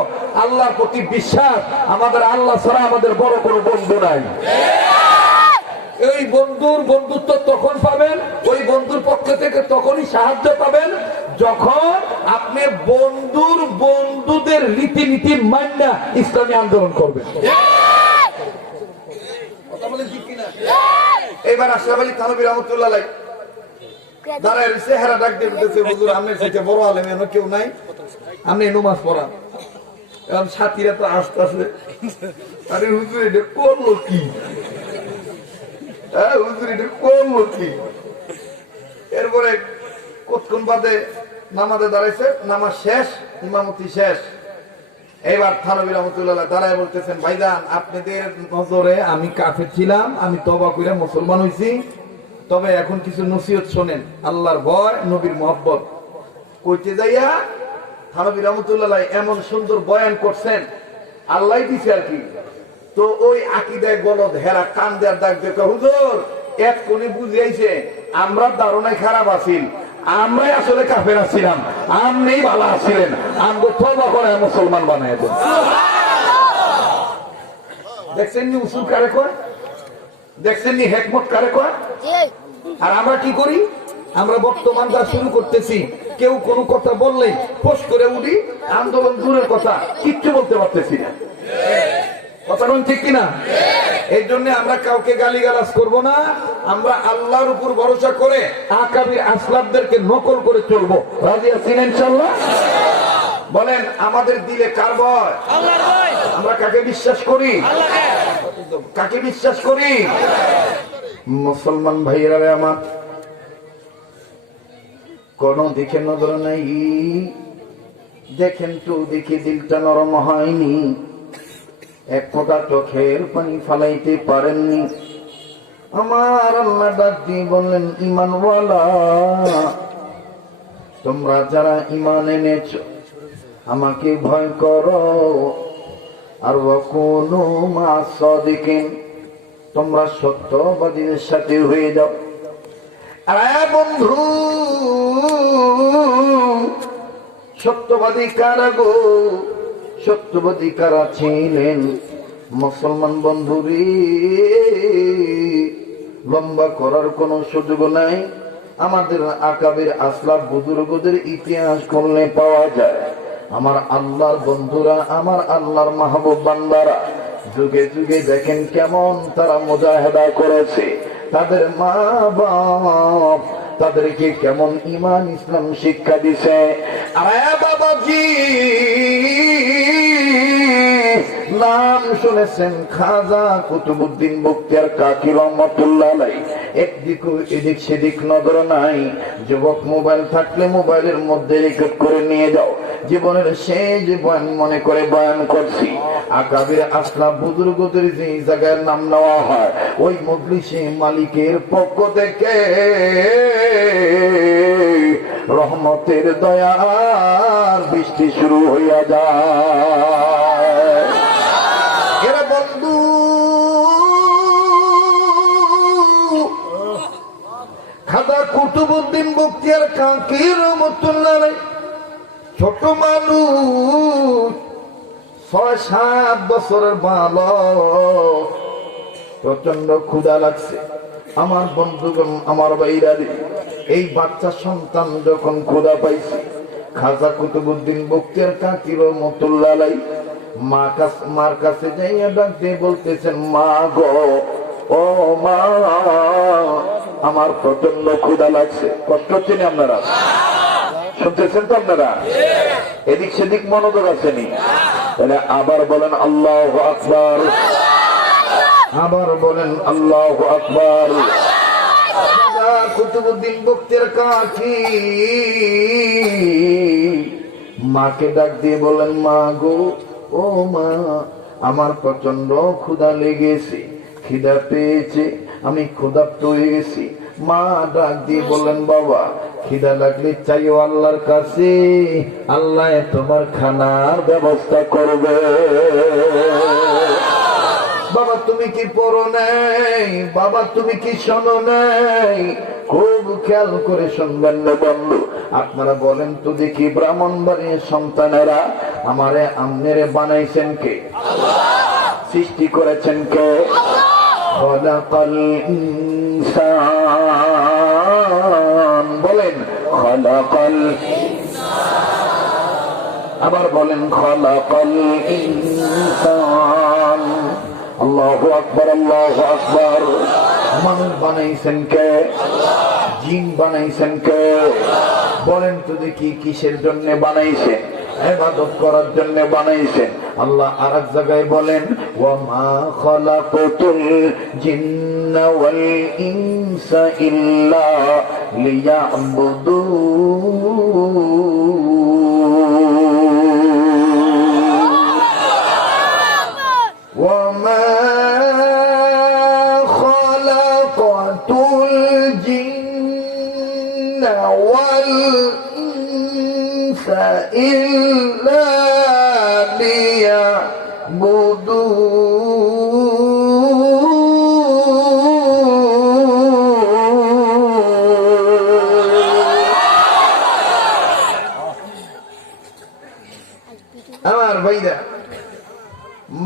আল্লাহর প্রতি বিশ্বাস। আমাদের আল্লাহ ছাড়া আমাদের বড় কোনো বন্ধু নাই। এই বন্ধুর বন্ধুত্ব তখন পাবেন, ওই বন্ধুর পক্ষ থেকে তখনই সাহায্য পাবেন যখন আপনি বন্ধুর বন্ধুদের রীতিনীতি মান্না ইসলামী আন্দোলন করবেন। কথা বলেন ঠিক কিনা? এবার আশরাফ আলী থানভী রহমাতুল্লাহ আলাইহি দাঁড়ায় চেহারা ডাক দিয়ে বলতেছে, হুজুর আপনার চাইতে বড় আলেম এমন কেউ নাই, আপনি নামাজ পড়ান। এখন সাথীরা তো আসতেছে, আরে হুজুর এটা করলো কি? হুজুর এটা করলো কি? এরপরে কতক্ষণ বাদে নামাজে দাঁড়াইছে, নামাজ শেষ, ইমামতি শেষ। এইবার থানভী রহমাতুল্লাহ দাঁড়ায় বলতেছেন, ভাইজান আপনাদের নজরে আমি কাফের ছিলাম, আমি তওবা করে মুসলমান হইছি, তবে এখন কিছু নসিহত শোনেন, আল্লাহর ভয়, নবীর মহব্বত। কইতে যাইয়া থানভী রহমাতুল্লাহ এমন সুন্দর বয়ান করছেন, আল্লাহ দিছে আর কি। তো ওই আকীদায় গলদ হেরা কান দেয়ার ডাক দেখে, হুজুর এক কোণে বুঝিয়েছে আমরা ধারণায় খারাপ আছিলাম, আমরাই আসলে কাফের আছিলাম, আমনি ভালো আছিলেন, আমগো তওবা করে মুসলমান বানায় দেন। দেখছেন নি উসুল কারে কয়? দেখছেন নি হিকমত কারে কয়? আর আমরা কি করি? আমরা বর্তমান যা শুরু করতেছি, কেউ কোনো কথা বললে ফোস করে উঠি, আন্দোলন দূরের কথা, কিচ্ছু বলতে পারতেছি না। কথা বলেন ঠিক কিনা? এই জন্য আমরা কাউকে গালিগালাজ করব না, আমরা আল্লাহর উপর ভরসা করে আকাবির আসলাফদেরকে নকল করে চলবো। রাজি আছেন ইনশাআল্লাহ? বলেন আমাদের দিলে কার ভয়? আল্লাহর ভয়। আমরা কাকে বিশ্বাস করি? আল্লাহকে। কাকে বিশ্বাস করি? মুসলমান ভাইয়েরা আমার, কোন দিকে নজর নাই, দেখেন তো দেখি দিলটা নরম হয়নি, এক ফোঁটা চোখের পানি ফালাইতে পারেননি। আমার আল্লাহ ডাক দিয়ে বললেন, ঈমানওয়ালা তোমরা যারা ঈমান এনেছ আমাকে ভয় করো, আর ওয়াকুনু মা'আস সাদিকিন, তোমরা সত্যবাদীদের সাথে হয়ে যাও। আরে বন্ধু, সত্যবাদী কারা গো? সত্যবাদী কারা ছিলেন? মুসলমান বন্ধুরে, লম্বা করার কোন সুযোগ নাই। আমাদের আকাবের আসলাফ বুজুর্গদের ইতিহাস করলে পাওয়া যায়। আমার আল্লাহর বন্ধুরা, আমার আল্লাহর মাহবুব বান্দারা যুগে যুগে দেখেন কেমন তারা মুজাহিদা করেছে। তাদের মা বাপ তাদেরকে কেমন ঈমান ইসলাম শিক্ষা দিছে। আরে বাবাজি, নাম শুনেছেন খাজা কুতুবউদ্দিন বখতিয়ার কাকি রহমাতুল্লাহ আলাইহি। একদিক এদিক সেদিক নজর নাই। যুবক মোবাইল থাকলে মোবাইলের মধ্যে রেকর্ড করে নিয়ে যাও। জীবনের শেষ বয়ান মনে করে বয়ান করছি। আকাবির আসলাফ বুজুর্গদের যে জায়গার নাম নেওয়া হয়, ওই মজলিসে মালিকের পক্ষ থেকে রহমতের দয়ার বৃষ্টি শুরু হইয়া যায়। এরা বন্ধু, খাজা কুতুবউদ্দিন বখতিয়ার কাকি রহমাতুল্লাহ আলাইহি ছোট মানুষ, ৬-৭ বছরের বালক, প্রচন্ড ক্ষুধা লাগছে। আমার বন্ধুগণ, আমার ভাইরা, এই বাচ্চা সন্তান যখন ক্ষুধা পাইছে, খাজা কুতুবউদ্দিন বখতিয়ার কাকি রহমাতুল্লাহ আলাইহি মার কাছে যাইয়া ডাক দিয়ে বলতেছেন, মা গো, ও মা, আমার প্রচন্ড ক্ষুধা লাগছে। কষ্ট হচ্ছে না? আপনারা শুনতেছেন তো? আপনারা এদিক সেদিক মনোযোগ আসেনি? তাহলে আবার বলেন আল্লাহু আকবার। আবার বলেন আল্লাহু আকবার। কুতুবউদ্দিন বক্তের কাকি মাকে ডাক দিয়ে বলেন, মা গো, ও মা, আমার প্রচন্ড ক্ষুধা লেগেছে, খিদা পেয়েছে, আমি ক্ষুধার্ত হয়ে গেছি। মা ডাক দিয়ে বললেন, বাবা, খিদা লাগলে চাইও আল্লাহর কাছে, আল্লাহ তোমার খানার ব্যবস্থা করবে। বাবা তুমি কি পড়ো নাই? বাবা তুমি কি শোনো নাই? খুব খেয়াল করে শুনবেন না বন্ধু। আপনারা বলেন তো দেখি, ব্রাহ্মণবাড়ির সন্তানেরা আমারে আমনেরে বানাইছেন কে? সৃষ্টি করেছেন কে? খলাকাল ইনসান। বলেন খলাকাল। আবার বলেন খলাকাল ইনসান। আল্লাহু আকবার, আল্লাহু আকবার। মানুষ বানাইছেন কে? জিন বানাইছেন কে? বলেন তো দেখি কিসের জন্য বানাইছেন? ইবাদত করার জন্য বানাইছেন। আল্লাহ আরেক জায়গায় বলেন, ওয়া মা খালাকাতুল জিন্না ওয়াল ইনসা ইল্লা লিয়াবুদুন। ওয়া মা খালাকাতুল জিন্না ওয়াল ইনসা ইল্লা আমার ভাইরা,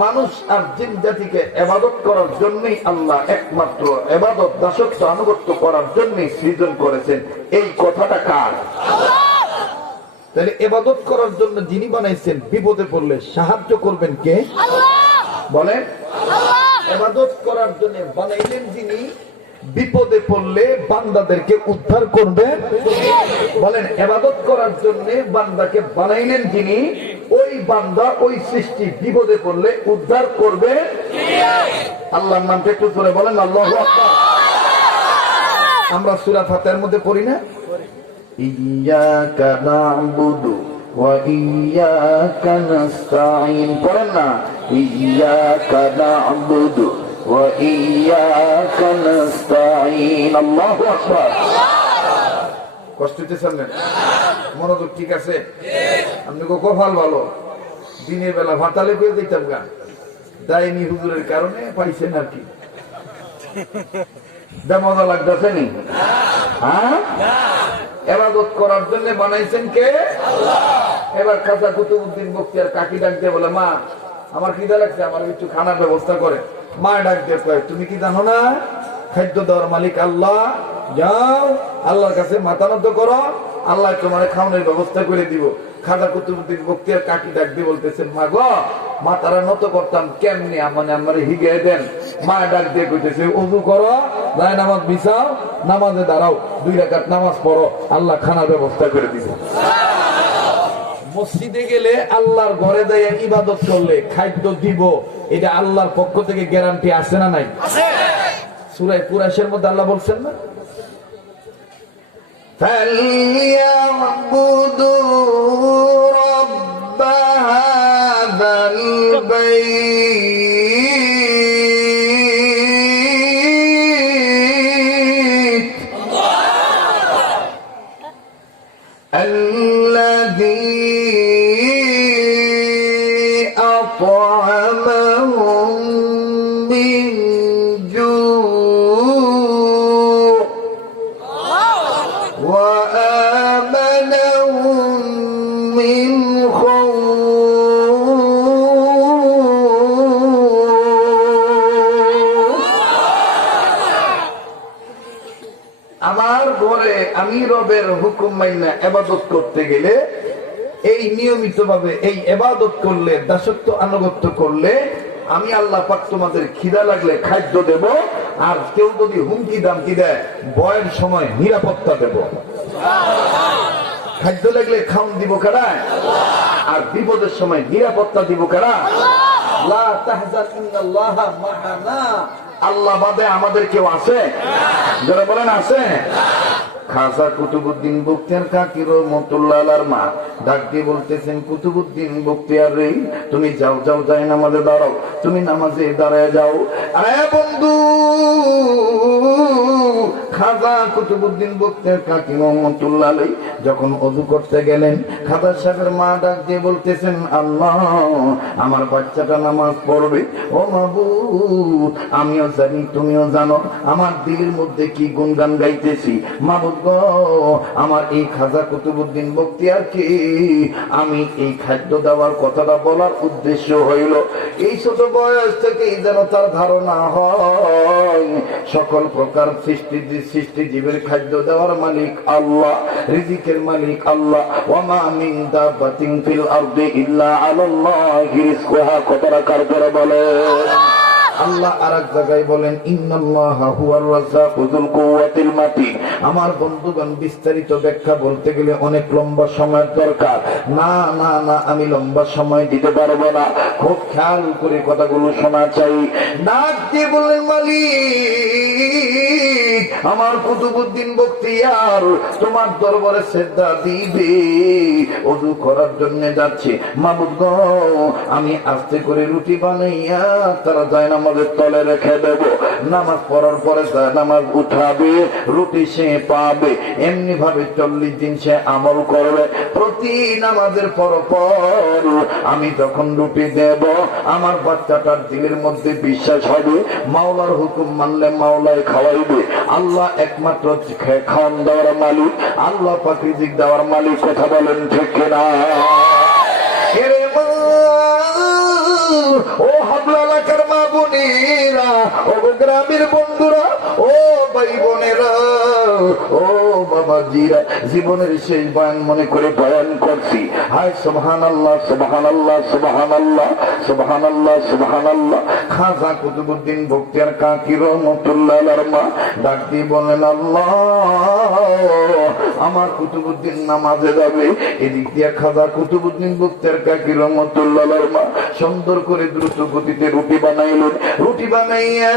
মানুষ আর জিন জাতিকে ইবাদত করার জন্যই আল্লাহ একমাত্র ইবাদত, দাসত্ব, আনুগত্য করার জন্যই সৃজন করেছেন। এই কথাটা কার? তাহলে ইবাদত করার জন্য যিনি বানাইছেন, বিপদে পড়লে সাহায্য করবেন কে? বলেন। ইবাদত করার জন্য বানাইলেন যিনি, বিপদে পড়লে বান্দাদেরকে উদ্ধার করবেন। বলেন, ইবাদত করার জন্য বান্দাকে বানাইলেন যিনি, ওই বান্দা, ওই সৃষ্টি বিপদে পড়লে উদ্ধার করবে। আল্লাহর নামটা একটু জোরে বলেন, আল্লাহু আকবার। আমরা সূরা ফাতিহার মধ্যে পড়ি না, ইয়াকা না'বুদু ওয়া ইয়াকা নাস্তাঈন। পড়েন না, ইয়াকা না'বুদু ওয়া ইয়াকা নাস্তাঈন। আল্লাহু আকবার। কষ্ট হইতেছে না? মনোযোগ ঠিক আছে? আপনি কপাল ভালো, দিনের বেলা ভাতালে করে দিতাম গান, দাইনি হুজুরের কারণে পাইছেন আর কি। মজা লাগতেছে নি? হ্যাঁ, ইবাদত করার জন্য বানাইছেন কে? এবার খাজা কুতুবউদ্দিন বখতিয়ার কাকি ডাক দিয়ে বলে, মা, আমার খিদা লাগছে, আমার একটু খানার ব্যবস্থা করে। মা ডাক দিয়ে কয়, তুমি কি জানো না খাদ্য দেওয়ার মালিক আল্লাহ? যাও আল্লাহর কাছে মাথা নত করো, আল্লাহ তোমার খাওয়ানোর ব্যবস্থা করে দিব। খাজা কুতুবউদ্দিন বখতিয়ার কাকি ডাক দিয়ে বলতেছেন, মা গো, মাথারা নত করতাম কেমনি, আমার হিগে দেন। মা ডাক দিয়ে কইতেছে, ওযু করো, যায় নামাজ বিছাও, নামাজে দাঁড়াও, 2 রাকাত নামাজ পড়ো, আল্লাহ খানার ব্যবস্থা করে দিবে। মসজিদে গেলে, আল্লাহর ঘরে দাঁড়িয়ে ইবাদত করলে খাদ্য দিব, এটা আল্লাহর পক্ষ থেকে গ্যারান্টি আছে না নাই? সূরা কুরাইশের মধ্যে আল্লাহ বলছেন না, فَلْيَعْبُدُوا رَبَّ هَذَا الْبَيْتِ الَّذِي أَطْعَمَهُم مِّن جُوعٍ وَآمَنَهُم مِّنْ আমার ঘরে আমি রবের হুকুম মাইনা ইবাদত করতে গেলে, এই নিয়মিত ভাবে এই ইবাদত করলে, দাসত্ব আনুগত্য করলে, আমি আল্লাহ পাক তোমাদের খিদা লাগলে খাদ্য দেব, আর কেউ যদি হুমকি দামকি দেয়, ভয়ের সময় নিরাপত্তা দেব। খাদ্য লাগলে খাওন দিব কারা? আর বিপদের সময় নিরাপত্তা দিব কারা? লা তাহজান ইন্নাল্লাহা মা'ানা। আল্লাহ বাদে আমাদের কেউ আছে? যারা বলেন আছে। খাজা কুতুবুদ্দিন বখতিয়ার কাকি রহমাতুল্লাহ আলাইহির মা ডাক দিয়ে বলতেছেন, কুতুবুদ্দিন বখতিয়ার রে, তুমি যাও যাও, যাই নামাজে দাঁড়াও, তুমি নামাজে দাঁড়ায় যাও। আরে বন্ধু, খাজা কুতুবুদ্দিন বখতিয়ার কাকি রহমাতুল্লাহ আলাইহি যখন ওযু করতে গেলেন, খাজা সাহেবের মা ডাক দিয়ে বলতেছেন, আল্লাহ, আমার বাচ্চাটা নামাজ পড়বে। ও মাবুদ, আমিও জানি, তুমিও জানো আমার দিলের মধ্যে কি গুণগান গাইতেছি। মাবুদ গো, আমার এই খাজা কুতুবুদ্দিন বখতিয়ারকে আমি এই খাদ্য দেওয়ার কথাটা বলার উদ্দেশ্য হইল এই ছোট বয়স থেকেই যেন তার ধারণা হয় সকল প্রকার সৃষ্টিজীবের খাদ্য দেওয়ার মালিক আল্লাহ, রিজিকের মালিক আল্লাহ। ওয়া মা মিন দাব্বাতিন ফিল আরদি ইল্লা আলাল্লাহি রিজকুহা। কতটা কারবার বলে আল্লাহ। আর এক জায়গায় বলেন, ইন্নাল্লাহা হুয়ার রাজ্জাকু যুল কুওয়াতিল মাতিন। আমার বন্ধুগণ, বিস্তারিত ব্যাখ্যা বলতে গেলে অনেক লম্বা সময়ের দরকার। না না না, আমি লম্বা সময় দিতে পারবো না, খুব খেয়াল করে কথাগুলো শোনা চাই। ডাক দিয়ে বললেন, মালিক, আমার কুতুবুদ্দিন বখতিয়ার তোমার দরবারে সেজদা দিবে, ওযু করার জন্য যাচ্ছে। মাবুদ গো, আমি আস্তে করে রুটি বানাইয়া তারা যায় নামাজের তলে রেখে দেব। নামাজ পড়ার পরে নামাজ উঠাবে, রুটি সে পাবে। এমনি ভাবে 40 দিন সে আমল করবে। প্রতি নামাজের পর পর আমি যখন রুটি দেব, আমার বাচ্চাটার দিলের মধ্যে বিশ্বাস হবে, মাওলার হুকুম মানলে মাওলায় খাওয়াইবে। আল্লাহ একমাত্র খাওয়ান দেওয়ার মালিক, আল্লাহ পাক রিজিক দেওয়ার মালিক। কথা বলেন ঠিক কিনা? ও হাবলা এলাকার মা বোনেরা, ও গ্রামের বন্ধুরা, ও ভাই বোনেরা, ও বাবাজিরা, জীবনের শেষ বয়ান মনে করে বয়ান করছি। হায় সুবহানাল্লাহ, সুবহানাল্লাহ, সুবহানাল্লাহ, সুবহানাল্লাহ, সুবহানাল্লাহ। খাজা কুতুবুদ্দিন বখতিয়ার কাকি রহমাতুল্লাহ আলাইহির মা ডাক দিয়ে বলেন, আল্লাহ, আমার কুতুবুদ্দিন নামাজে যাবে। এদিক দিয়ে খাজা কুতুবুদ্দিন বখতিয়ার কাকি রহমাতুল্লাহ আলাইহির মা সুন্দর করে দ্রুত গতিতে রুটি বানাইলেন। রুটি বানাইয়া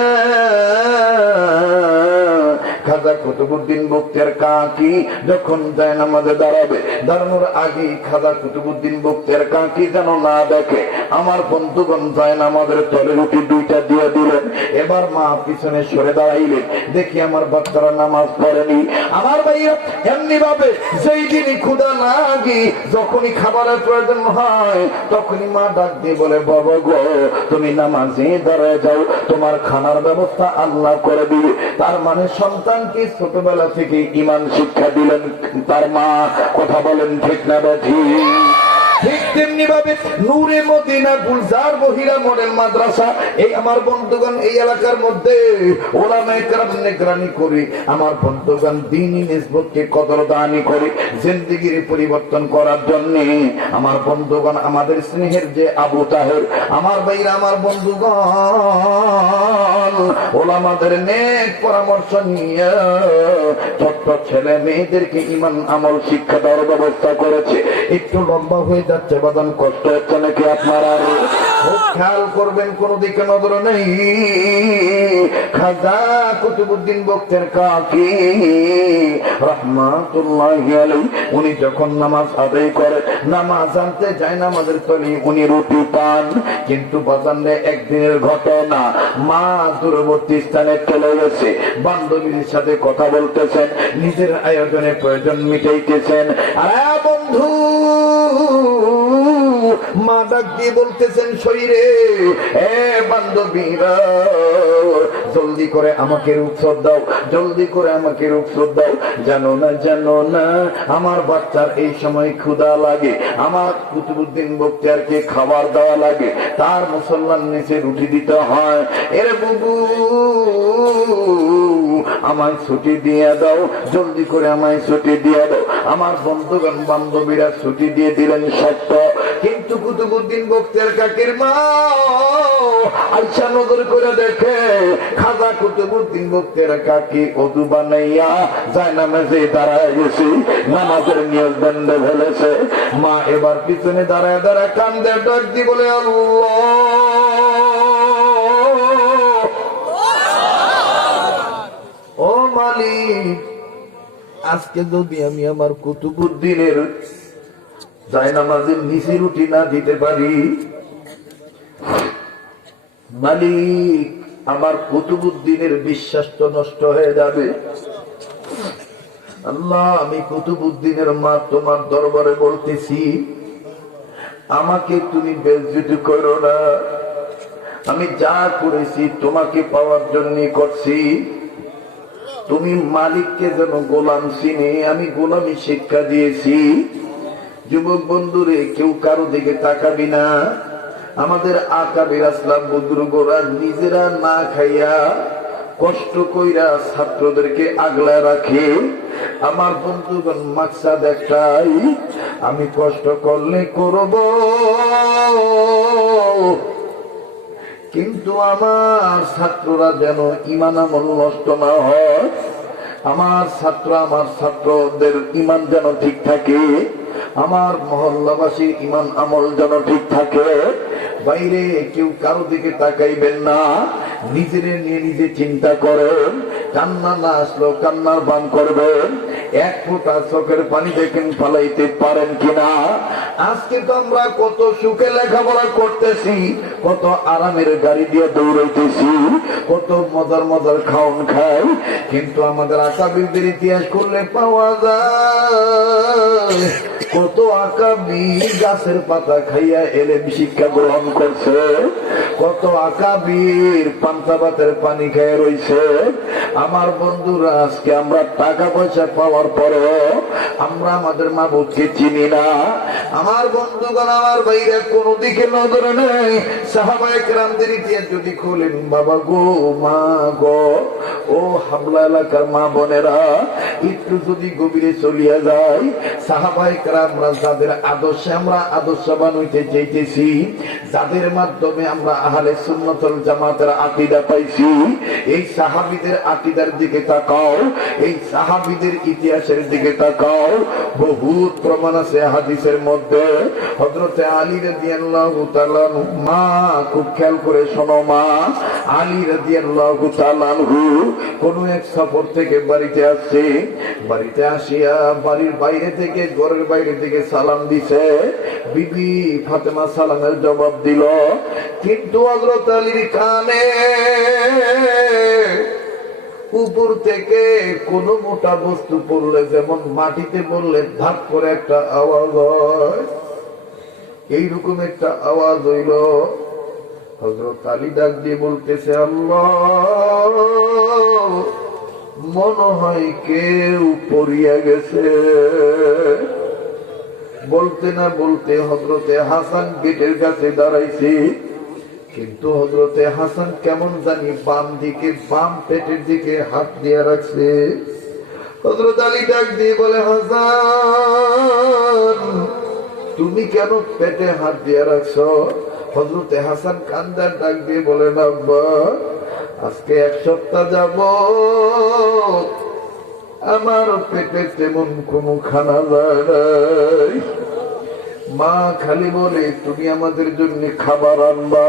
খাজা কুতুবুদ্দিন বখতিয়ার কাকি যখন যায় নামাজে দাঁড়াবে, দাঁড়ানোর আগে খাজা কুতুবুদ্দিন বখতিয়ার কাকি যেন না দেখে, আমার বন্ধুগণ যায় নামাজের তলে রুটি 2টা দিয়ে দিলেন। এবার মা পিছনে সরে দাঁড়াইলেন, দেখি আমার বাচ্চারা নামাজ পড়েনি। আমার ভাইয়া, এমনি ভাবে যেই দিনই ক্ষুধা লাগি, যখনই খাবারের প্রয়োজন হয়, তখনই মা ডাক দিয়ে বলে, বাবা গো, তুমি নামাজে দাঁড়ায় যাও, তোমার খানার ব্যবস্থা আল্লাহ করে দিবে। তার মানে সন্তানকে ছোটবেলা থেকে ঈমান শিক্ষা দিলেন তার মা। কথা বলেন ঠিক না ঠিক? ঠিক তেমনি ভাবে নূরে মদিনা গুলজার মহিলা মডেল মাদ্রাসা, এই আমার বন্ধুগণ এই এলাকার মধ্যে ওলামায়ে কেরাম নিগরানি করে, আমার বন্ধুগণ দ্বীনি নিসবতকে কদরদানি করে জিন্দেগির পরিবর্তন করার জন্য, আমার বন্ধুগণ আমাদের স্নেহের যে আবু তাহের, আমার ভাইরা, আমার বন্ধুগণ ওলামাদের নেক পরামর্শ নিয়ে ছোট্ট ছেলে মেয়েদেরকে ঈমান আমল শিক্ষা দেওয়ার ব্যবস্থা করেছে। একটু লম্বা হয়ে যাচ্ছে বাদান, কষ্ট হচ্ছে নাকি আপনারা? খুব খেয়াল করবেন, কোন দিকে নজর নেই। খাজা কুতুবুদ্দিন বখতিয়ার কাকি রাহমাতুল্লাহি আলাইহি উনি যখন নামাজ আদায় করে, নামাজ আনতে যায় নামাজের তলে উনি রুটি পান। কিন্তু বাজানে একদিনের ঘটনা, মা দূরবর্তী স্থানে চলে গেছে, বান্ধবীর সাথে কথা বলতেছেন, নিজের আয়োজনে প্রয়োজন মিটাইতেছেন। আরে বন্ধু, মা ডাক দিয়ে বলতেছেন, শরীরে এ বান্ধবীরা, জলদি করে আমাকে রুখসত দাও, জলদি করে আমাকে রুখসত দাও। জানো না, জানো না, আমার বাচ্চার এই সময় ক্ষুধা লাগে, আমার কুতুবুদ্দিন বখতিয়ারকে খাবার দেওয়া লাগে, তার মুসল্লার নিচে রুটি দিতে হয়। এর বুবু, আমায় ছুটি দিয়ে দাও, জলদি করে আমায় ছুটি দিয়ে দাও। আমার বন্ধুগণ বান্ধবীরা ছুটি দিয়ে দিলেন সত্য, কিন্তু কুতুবুদ্দিন বখতিয়ার কাকির মা আইসা নজর করে দেখে খাজা কুতুবুদ্দিন বখতিয়ার কাকি ওযু বানাইয়া যায় নামাজে দাঁড়ায় গেছে, নামাজের নিয়ত বেঁধে ফেলেছে। মা এবার পিছনে দাঁড়ায় দাঁড়ায় কান্দে, ডাক দি বলে, আল্লাহ, মালিক, আজকে যদি আমি আমার কুতুবুদ্দিনের জায়নামাজের নিচে রুটি না দিতে পারি, মালিক আমার কুতুবুদ্দিনের বিশ্বাস তো নষ্ট হয়ে যাবে। আল্লাহ, আমি কুতুবুদ্দিনের মা তোমার দরবারে বলতেছি, আমাকে তুমি বেজ্জতি করো না। আমি যা করেছি তোমাকে পাওয়ার জন্য করছি। তুমি মালিককে যেন গোলাম চিনে, আমি গোলামি শিক্ষা দিয়েছি। যুবক বন্ধুরে, কেউ কারো দিকে তাকাবি না। আমাদের আকাবির আসলাম বুজুর্গরা নিজেরা না খাইয়া কষ্ট কইরা ছাত্রদেরকে আগলায় রাখে। আমার বন্ধুগণ, মাকসাদ একটাই, আমি কষ্ট করলে করব, কিন্তু আমার ছাত্ররা যেন ঈমান আমল নষ্ট না হয়। আমার ছাত্রদের ঈমান যেন ঠিক থাকে, আমার মহল্লাবাসীর ঈমান আমল যেন ঠিক থাকে। বাইরে কেউ কারো দিকে তাকাইবেন না, নিজেরে নিয়ে নিজে চিন্তা করেন। কান্না না আসলো কান্নার বান করবেন। এক ফোঁটা চোখের পানি দেখেন ফালাইতে পারেন কিনা। আজকে তো আমরা কত সুখে লেখাপড়া করতেছি, কত আরামের গাড়ি দিয়ে দৌড়াইতেছি, কত মজার মজার খাওন খাই, কিন্তু আমাদের আকাবিরদের ইতিহাস করলে পাওয়া যায় কত আকাবির গাছের পাতা খাইয়া এলেম শিক্ষা গ্রহণ করছে, কত আকাবির পান্তা ভাতের পানি খেয়ে রয়েছে। আমার বন্ধুরা, আজকে আমরা টাকা পয়সা পাওয়ার পরে আমরা আমাদের মাবুদকে চিনি না। আমার বন্ধুগণ, আমার বাইরে কোনো দিকে নজর নেই। সাহাবায়ে কেরামদের ইতিহাস যদি খোলেন, বাবা গো, মা গো, ও হাবলা এলাকার মা বোনেরা, একটু যদি গভীরে চলিয়া যায়, সাহাবায়ে কেরামরা যাদের আদর্শে আমরা আদর্শবান হইতে চাইতেছি, যাদের মাধ্যমে আমরা আহলে সুন্নাত ওয়াল জামাতের আকীদা পাইছি, এই সাহাবীদের আকীদার দিকে তাকাও, এই সাহাবীদের ইতিহাসের দিকে তাকাও। বহুত প্রমাণ আছে হাদিসের মধ্যে। হযরতে আলী রাদিয়াল্লাহু তাআলা, মা খুব খেয়াল করে শোনো মা, আলী রাদিয়াল্লাহু তাআলা কোন এক সফর থেকে বাড়িতে আসছে। বাড়িতে আসিয়া বাড়ির বাইরে থেকে, ঘরের বাইরে থেকে সালাম দিছে। বিবি ফাতেমা সালামের জবাব দিল, কিন্তু হযরত আলীর কানে উপর থেকে কোন মোটা বস্তু পড়লে, যেমন মাটিতে পড়লে ধাপ করে একটা আওয়াজ হয়, এইরকম একটা আওয়াজ হইল। হযরত আলী ডাক দিয়ে বলতেছে, আল্লাহ, মনে হয় কেউ পড়িয়া গেছে। বলতে না বলতে হযরতে হাসান গেটের কাছে দাঁড়াইছে, কিন্তু হযরতে হাসান কেমন জানি বাম দিকে, বাম পেটের দিকে হাত দিয়ে রাখছে। হযরত আলী ডাক দিয়ে বলে, হাসান, তুমি কেন পেটে হাত দিয়ে রাখছো? হযরতে হাসান কান্দার ডাক দিয়ে বলেন, আব্বা, আজকে এক সপ্তাহ যাব আমার পেটে তেমন কোনো খানা যায় নাই। মা খালি বলে, তুমি আমাদের জন্য খাবার আনবা।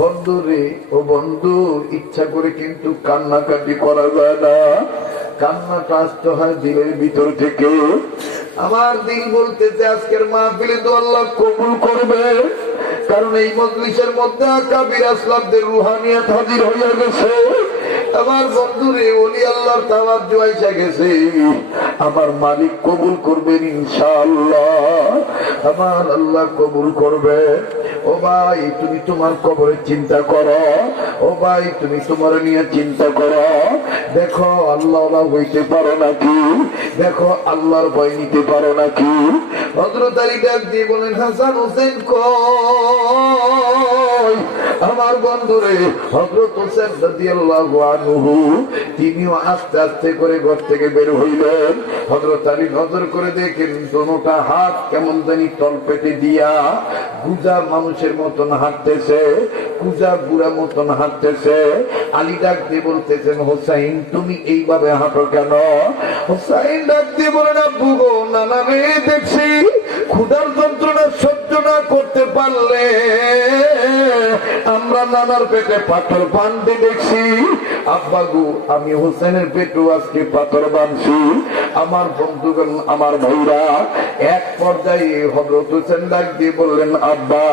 বন্ধু রে, ও বন্ধু, ইচ্ছা করে কিন্তু কান্নাকাটি করা যায় না, কান্নাটা আসতে হয় দিলের ভিতর থেকে। আমার দিল বলতেছে আজকের মাহফিলে তো আল্লাহ কবুল করবে, কারণ এই মজলিসের মধ্যে আকাবির আসলামদের রুহানিয়াত হাজির হয়ে গেছে। আমার বন্ধুরে, ওলি আল্লাহর তাওয়াজ্জু আইসা গেছে। আমার মালিক কবুল করবেন ইনশাআল্লাহ, আমার আল্লাহ কবুল করবে। ও ভাই, তুমি তোমার কবরের চিন্তা করো। ও ভাই, তুমি তোমার নিয়ে চিন্তা করো। দেখো আল্লাহ হইতে পারো নাকি, দেখো আল্লাহর ভয় নিতে পারো নাকি। হযরত আলী ডাক দিয়ে বলেন, হাসান হোসেন কই? আমার বন্ধুরে, হযরত হোসেন রাদিয়াল্লাহু আনহু তিনিও আস্তে আস্তে করে ঘর থেকে বের হইলেন। হযরত আলী নজর করে দেখেন, দোনোটা হাত কেমন জানি তলপেটে দিয়া গুজা মানুষের মতন হাঁটতেছে, গুজা বুড়া মতন হাঁটতেছে। আলী ডাক দিয়ে বলতেছেন, হোসাইন, তুমি এইভাবে হাঁটো কেন? হোসাইন ডাক দিয়ে বলেন, আব্বু গো, নানা রে দেখছি ক্ষুধার যন্ত্রণা সহ্য না করতে পারলে আমরা নানার পেটে পাথর বাঁধতে দেখছি। আব্বাগু আমি হোসেনের পেটু আজকে পাথর বাঁধছি। আমার বন্ধুগণ, আমার ভাইরা, এক পর্যায়ে হযরত হোসেন ডাক দিয়ে বললেন, আব্বা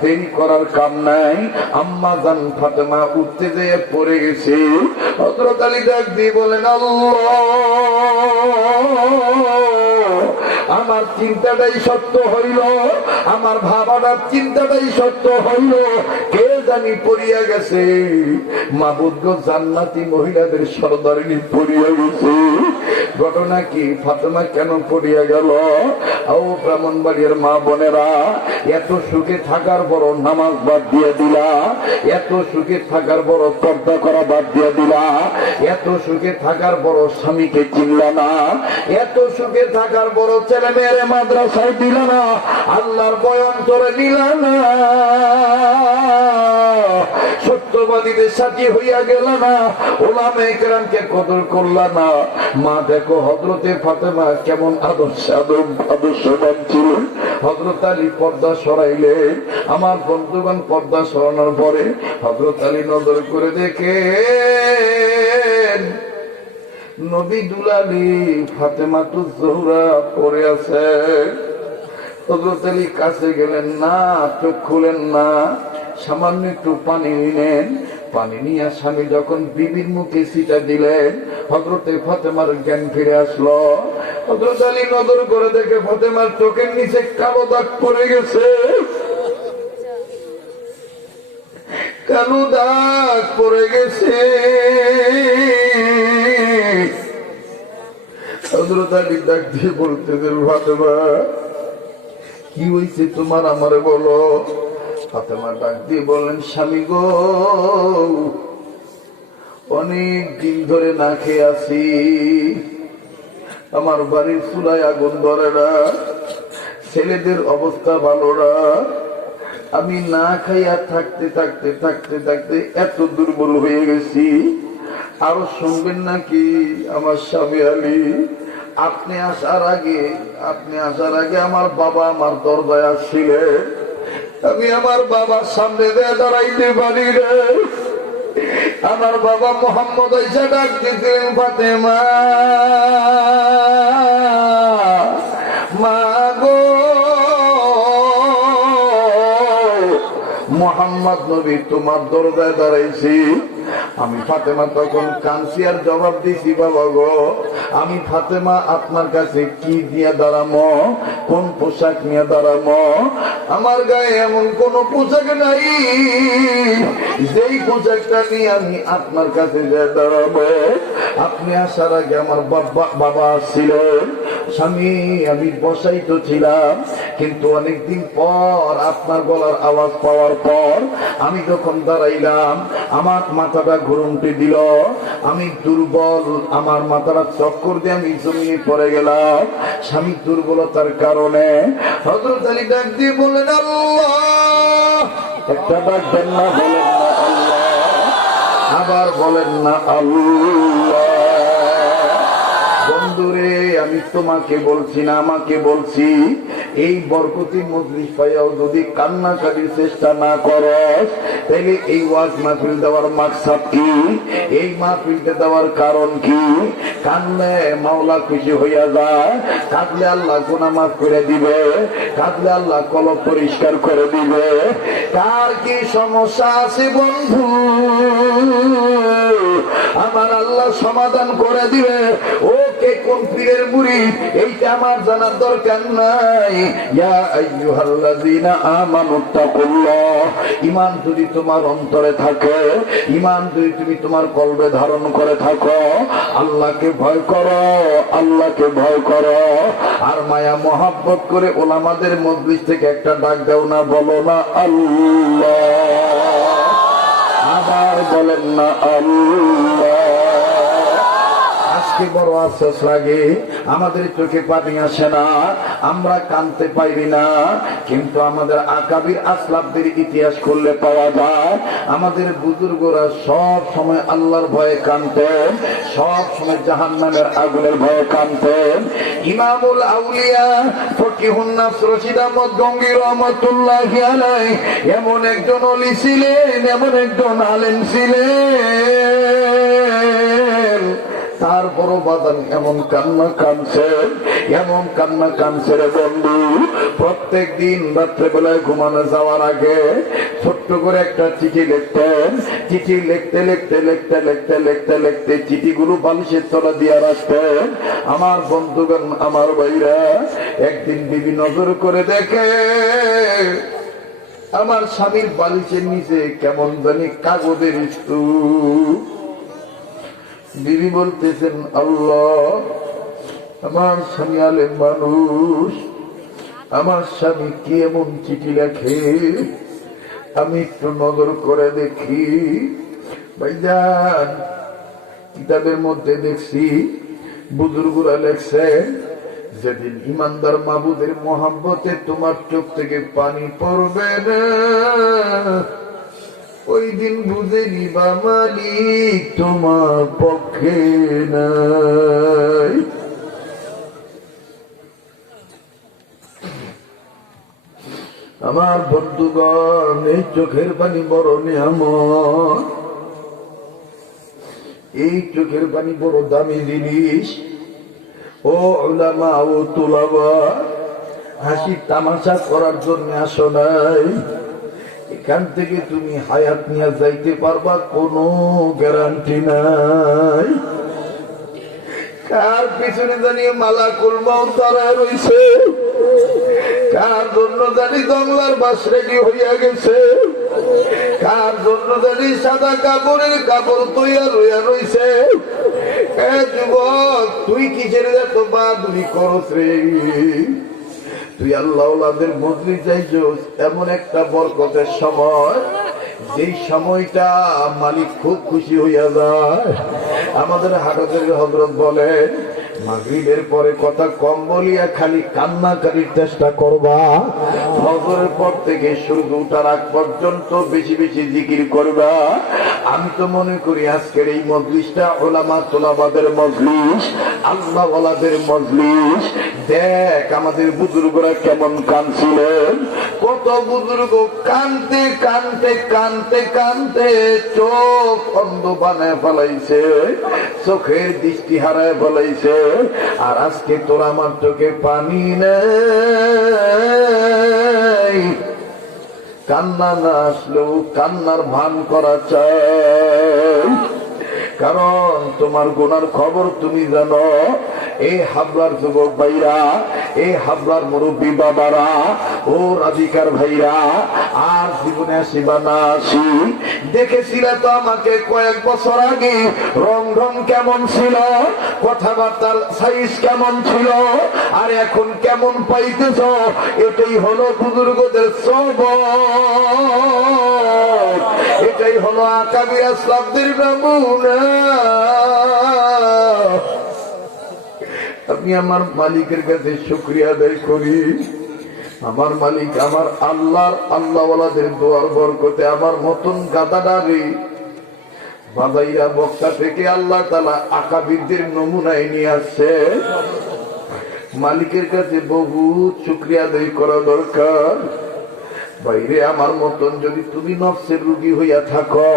দেরি করার কাম নাই। আম্মা জান ফাতেমা উঠতে যেয়ে পড়ে গেছে। হযরত আলী ডাক দিয়ে বলেন, আল্লাহ, আমার চিন্তাটাই সত্য হইল, আমার ভাবাটার চিন্তাটাই সত্য হইল। কে জানি পড়িয়া গেছে, মাবুদ গো জান্নাতি মহিলাদের সরদারিনী পড়িয়া গেছে। ঘটনা কি? ফাতেমা কেন পড়িয়া গেল? ও ব্রাহ্মণবাড়িয়ার মা বোনেরা, এত সুখে থাকার বড় নামাজ বাদ দিয়ে দিলা, এত সুখে থাকার বড় পর্দা করা বাদ দিয়ে দিলা, এত সুখে থাকার বড় স্বামীকে চিনলা না, এত সুখে থাকার বড় ছেলে মেয়ের মাদ্রাসায় দিল না, আল্লাহর বয়ান করে দিল না, সত্যবাদীদের সাথী হইয়া গেল না, ওলামায়ে কেরামকে কদর করলা না। মা দেখো হযরতে ফাতেমা কেমন আদর্শবান ছিলেন। হযরত আলী পর্দা সরাইলে, আমার বন্ধুগণ পর্দা সরানোর পরে হযরত আলী নজর করে দেখে নবী দুলালী ফাতেমাতুজ জোহরা পড়ে আছে। হযরত আলী কাছে গেলেন না, চোখ খুলেন না, সামান্য একটু পানি নিলেন। পানি নিয়ে স্বামী যখন বিবির মুখে ছিটা দিলেন, হযরতে ফাতেমার জ্ঞান ফিরে আসলো। হযরত আলী নজর করে দেখে ফাতেমার চোখের নিচে কালো দাগ পড়ে গেছে, কালো দাগ পড়ে গেছে। হযরত আলী ডাক দিয়ে বলতেছেন, ফাতেমা কি হয়েছে তোমার, আমারে বলো। ফাতেমা ডাক দিয়ে বললেন, স্বামী গো, অনেক দিন ধরে না খেয়ে আছি, আমার বাড়ির চুলায় আগুন ধরে না, ছেলেদের অবস্থা ভালো না, আমি না খাইয়া থাকতে থাকতে থাকতে থাকতে এত দুর্বল হয়ে গেছি। আরো শুনবেন নাকি আমার স্বামী আলী, আপনি আসার আগে আমার বাবা আমার দরজায় আসছিলেন, আমি আমার বাবার সামনে দিয়ে দাঁড়াইতে পারি রে। আমার বাবা মোহাম্মদ আইসা ডাক দিতেন, ফাতেমা মা গো, মোহাম্মদ নবী তোমার দরজায় দাঁড়াইছি। আমি ফাতেমা তখন কাঁদছি আর জবাব দিছি, বাবা গো আমি ফাতেমা আপনার কাছে কি দিয়ে দাঁড়ামো, কোন পোশাক নিয়ে দাঁড়ামো, আমার গায়ে এমন কোন পোশাক নাই যেই পোশাকটা নিয়ে আমি আপনার কাছে যে দাঁড়াবো। আপনি আসার আগে আমার বাবা আসছিলেন, স্বামী আমি বসাই তো ছিলাম, কিন্তু অনেকদিন পর আপনার গলার আওয়াজ পাওয়ার পর আমি যখন দাঁড়াইলাম, আমার মাথাটা ঘুরুন্টি দিল, আমি দুর্বল, আমার মাথাটা চক্কর দিয়ে আমি জমিয়ে পড়ে গেলাম স্বামীর দুর্বলতার কারণে। হযরত আলী ডাক দিয়ে বললেন, আল্লাহ, একটা ডাক দেন না, বলেন না আল্লাহ, আবার বলেন না আল্লাহ। বন্ধুরে, আমি তোমাকে বলছি না, আমাকে বলছি, এই বরকতি মজলিস পাইয়াও যদি কান্নাকাটির চেষ্টা না করস, তাহলে এই ওয়াজ মাহফিল দেওয়ার মাকসাদ কি, এই মাহফিলটা দেওয়ার কারণ কি? কানলে মাওলা খুশি হইয়া যায়, কাঁদলে আল্লাহ গুনাহ মাফ করে দিবে, কাঁদলে আল্লাহ কলব পরিষ্কার করে দিবে। কার কি সমস্যা আছে বন্ধু, আমার আল্লাহ সমাধান করে দিবে। ও কে কোন পীরের মুরিদ এইটা আমার জানার দরকার নাই। ইয়া আইয়ুহাল্লাযীনা আমানুত্তাকুল্লাহ, ঈমান যদি তোমার অন্তরে থাকে, ঈমান যদি তুমি তোমার কলবে ধারণ করে থাকো, আল্লাহকে ভয় করো, আল্লাহকে ভয় করো, আর মায়া মহব্বত করে ওলামাদের মজলিস থেকে একটা ডাক দাও না, বলো না আল্লাহ, আবার বলেন না আল্লাহ। আজকে বড় আফসোস লাগে, আমাদের চোখে পানি আসে না, আমরা কানতে পারি না, কিন্তু আমাদের আকাবির আসলাফদের ইতিহাস করলে পাওয়া যায় আমাদের বুজুর্গরা সব সময় আল্লাহর ভয়ে কানতেন, সব সময় জাহান্নামের আগুনের ভয়ে কানতেন। ইমামুল আউলিয়া ফকিহুন নাফস রশিদ আহমদ গঙ্গী রহমাতুল্লাহি আলাইহি এমন একজন ওলি ছিলেন, এমন একজন আলেম ছিলেন, তারপরও বাদান এমন কান্না কানছেন, এমন কান্না কানছে রে বন্ধু। প্রত্যেক দিন রাত্রেবেলায় ঘুমানো যাওয়ার আগে ছোট্ট করে একটা চিঠি লিখতেন, চিঠি লিখতে লিখতে লিখতে লিখতে লিখতে লিখতে চিঠিগুলো বালিশের তলা দিয়ে রাখতেন। আমার বন্ধুগণ, আমার ভাইরা, একদিন বিবি নজর করে দেখে আমার স্বামীর বালিশের নিচে কেমন জানি কাগজের স্তূপ। বিবি বলতেছেন, আল্লাহ, আমার স্বামী আলেম মানুষ, আমার স্বামী কি এমন চিঠি লেখে, আমি একটু নজর করে দেখি। ভাইজান, কিতাবের মধ্যে দেখছি বুজুর্গরা লেখছেন, যেদিন ইমানদার মাবুদের মোহাব্বতে তোমার চোখ থেকে পানি পড়বে না, ওই দিন বুঝে নিবা মালিক তোমার পক্ষে নাই। আমার বন্ধুগণ, এই চোখের পানি বড় নিয়ামত, এই চোখের পানি বড় দামি জিনিস। ও উলামা ও তুলাবা, হাসি তামাশা করার জন্য আসো নাই, এখান থেকে তুমি হায়াত নিয়ে যাইতে পারবা কোনো গ্যারান্টি নাই। কার পিছনে জানি মালাকুল মাউত দাঁড়ায় রইছে, কার জন্য জানি জংলার বাস রেডি হইয়া গেছে, কার জন্য জানি সাদা কাপড়ের কাপড় তৈয়া রইয়া রইছে। এ যুবক, তুই কিসের এত বাদুরি করস রে? তুই আল্লাহওয়ালাদের মজলিস যাইছস এমন একটা বরকতের সময়, যেই সময়টা মালিক খুব খুশি হইয়া যায়। আমাদের হাটাতের হযরত বলেন, মাগরিবের পরে কথা কম বলিয়া খালি কান্নাকারির চেষ্টা করবা, ফজরের পর থেকে সূর্য ওঠার আগ পর্যন্ত বেশি বেশি জিকির করবা। আমি তো মনে করি আজকের এই মজলিসটা উলামা তুলাবাদের মজলিস, আল্লাহওয়ালাদের মজলিস। দেখ আমাদের বুজুর্গরা কেমন কাঁদছিলেন, কত বুজুর্গ কানতে কানতে কানতে কানতে চোখ অন্ধ বানায় ফেলাইছে, চোখের দৃষ্টি হারায় ফেলাইছে। আর আজকে তোর আমার চোখে পানি নেই, কান্না না আসলেও কান্নার ভান করা চাই, কারণ তোমার গুনার খবর তুমি জানো। এই হাবলার যুবক ভাইরা, এই হাবলার মুরব্বী বাবারা, ও রাধিকার ভাইরা, আর জীবনে আসিবা না আসি, দেখেছিলে তো আমাকে কয়েক বছর আগে, রং ঢং কেমন ছিল, কথাবার্তার সাইজ কেমন ছিল, আর এখন কেমন পাইতেছ। এটাই হলো বুজুর্গদের সবক, এটাই হলো আকাবির আসলাফদের নমুনা। আমি আমার মালিকের কাছে শুকরিয়া আদায় করি, আমার মালিক আমার আল্লাহর আল্লাহওয়ালাদের দোয়ার বরকতে আমার মতন গাদাডারে বাজাইরা বক্তা থেকে আল্লাহ তাআলা আকাবিরদের নমুনায় নিয়ে আসছে। মালিকের কাছে বহুত শুকরিয়া আদায় করা দরকার। বাইরে আমার মতন যদি তুমি নফসের রোগী হইয়া থাকো,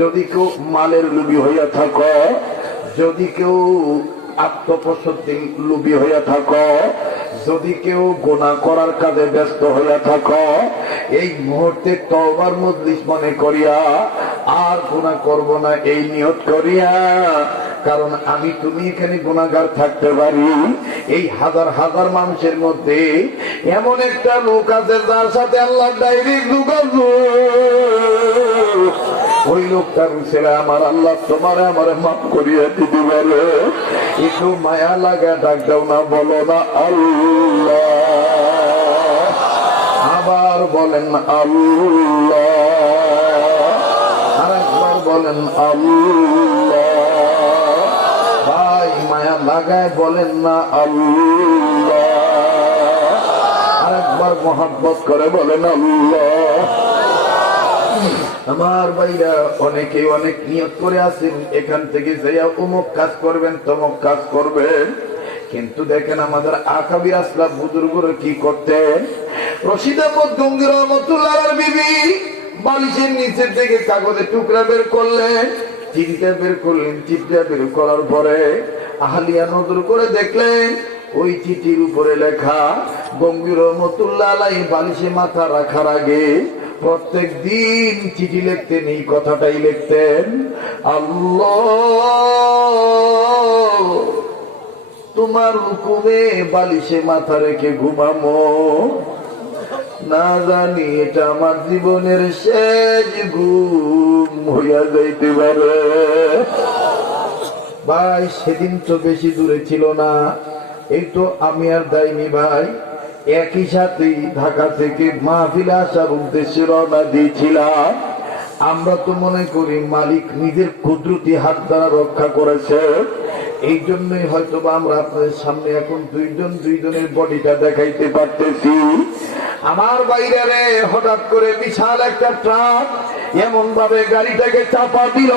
যদি কেউ মালের লোভী হইয়া থাকো, যদি কেউ আত্মপ্রসদ্ধির লোভী হইয়া থাকো, যদি কেউ গুনাহ করার কাজে ব্যস্ত হইয়া থাকো, এই মুহূর্তে তওবার মজলিস মনে করিয়া আর গুনাহ করব না এই নিয়ত করিয়া, কারণ আমি তুমি এখানে গুনাহগার থাকতে পারি। এই হাজার হাজার মানুষের মধ্যে এমন একটা লোক আছে যার সাথে আল্লাহ ডাইরেক্ট যোগাযোগ, ওই লোকটার ছেলে আমার আল্লাহ তোমার আমার মাফ করিয়া দিতে বলে। একটু মায়া লাগা ডাক দাও না, বলো না আল্লাহ, আবার বলেন আল্লাহ, আরেকবার বলেন আল্লাহ। ভাই লাগায় বলেন না আল্লাহ। আরেকবার মোহাব্বত করে বলেন আল্লাহ। আমার ভাইরা অনেকে অনেক নিয়ত করে আছেন এখান থেকে যাইয়া অমুক কাজ করবেন তমুক কাজ করবেন, কিন্তু দেখেন আমাদের আকাবির আসলাফ বুজুর্গরা কি করতেন। রশিদ আহমদ গঙ্গি রহমতুল্লাহর বিবি বালিশের নিচের থেকে কাগজের টুকরা বের করলেন, চিঠিটা বের করলেন, চিঠিটা বের করার পরে আহলিয়া নজর করে দেখলেন ওই চিঠির উপরে লেখা গঙ্গি রহমতুল্লাহ আলাইহি বালিশে মাথা রাখার আগে প্রত্যেক দিন চিঠি লিখতেন, এই কথাটাই লিখতেন, আল্লাহ তোমার হুকুমে বালিশে মাথা রেখে ঘুমামো, না জানি এটা আমার জীবনের শেষ ঘুম হইয়া যাইতে পারে। ভাই সেদিন তো বেশি দূরে ছিল না, এই তো আমি আর দাইনি ভাই একই সাথে ঢাকা থেকে মাহফিলে আসার উদ্দেশ্যে রওনা দিয়েছিলাম। আমরা তো মনে করি মালিক নিজের কুদরতি হাত দ্বারা রক্ষা করেছে, এই জন্যই হয়তো আমরা আপনাদের সামনে এখন দুইজনের বডিটা দেখাইতে পারতেছি। আমার বাইরে হঠাৎ করে বিশাল একটা ট্রাক এমন ভাবে গাড়িটাকে চাপা দিল,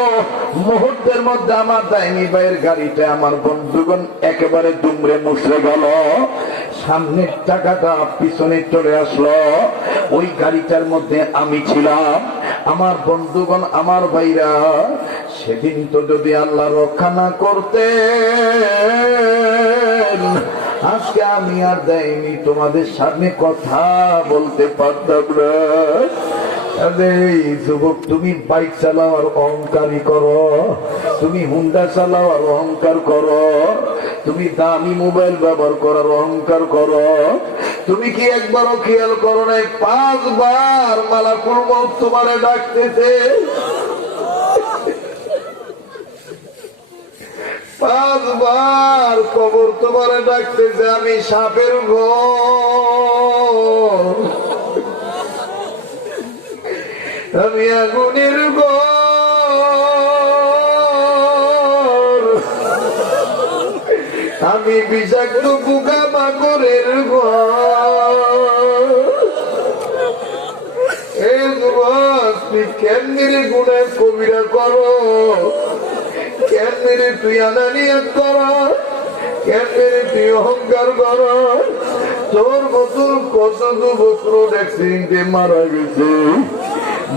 মুহূর্তের মধ্যে আমার দাইনি ভাইয়ের গাড়িটা আমার বন্ধুগণ একেবারে দুমড়ে মুছড়ে গেল, সামনের টাকাটা পিছনে চলে আসলো। ওই গাড়িটার মধ্যে আমি ছিলাম। আমার বন্ধুগণ, আমার ভাইরা, সেদিন তো যদি আল্লাহ রক্ষা না করতেন আজকে আমি আর দেয়নি তোমাদের সামনে কথা বলতে পারতাম না। যুবক, তুমি বাইক চালাও আর অহংকারী করো, তুমি হুন্ডা চালাও আর অহংকার করো, তুমি দামি মোবাইল ব্যবহার করার অহংকার করো, তুমি কি একবারও খেয়াল করো নাই 5 বার মালাকুল মউত তোমারে ডাকতেছে, 5 বার কবর তোমারে ডাকতেছে, আমি সাপের ঘর, আমি আগুনের ঘর, আমি বিষাক্ত পোকা মাকড়ের ঘর। এই যুবক, তুই কেমনি গুনাহ কবিরা করো, কেমনি তুই আনানিয়াত করো, কেমনি তুই অহংকার করো। তোর মতন কত যুবক রোড অ্যাক্সিডেন্টে মারা গেছে।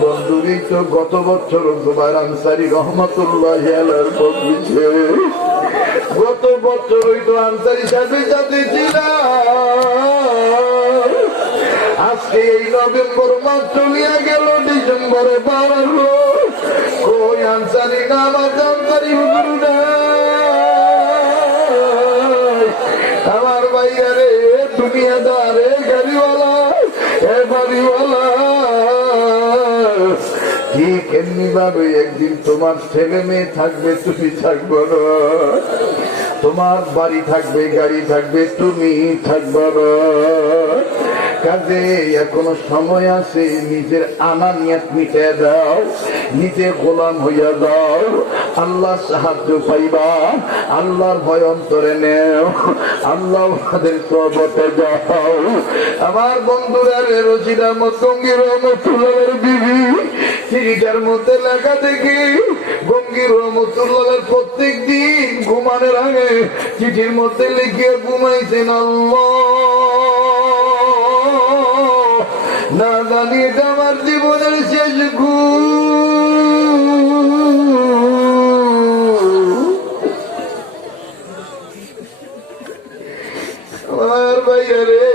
বন্ধুরই তো গত বছর জুবাইর আনসারী রহমতুল্লাহ আলাইহির বলছে, গত বছর ওই তো আনসারী সাথে সাথে ছিল। আজকে এই নভেম্বর মাস চলিয়া গেল, ডিসেম্বরে বাড়ালো, কই আনসারী না আমার আনসারী হুজুর নাই। আমার ভাইয়া রে, দুনিয়াদার, এ গাড়িওয়ালা, এ বাড়িওয়ালা, কি কেমনি ভাবে একদিন তোমার ছেলে মেয়ে থাকবে, তুমি থাকবো না, তোমার বাড়ি থাকবে, গাড়ি থাকবে, তুমি থাকবো না। কাজে এখনো সময় আছে, নিজের আনানিয়াত মিটে দাও, নিজে গোলাম হইয়া যাও, আল্লাহ সাহায্য পাইবা, আল্লাহর ভয় অন্তরে নেও, আল্লাহ আমাদের সবতে যাও। আমার বন্ধুরা রে, রশিদ আহমদ গঙ্গি রহমতুল্লাহর বিবি চিঠিটার মধ্যে লেখা দেখি গঙ্গি রহমতুল্লাহ প্রত্যেক দিন ঘুমানোর আগে চিঠির মধ্যে লিখিয়ে ঘুমাইছেন, আল্লাহ না জানি এটা আমার জীবনের শেষ আমার ভাইয়া রে,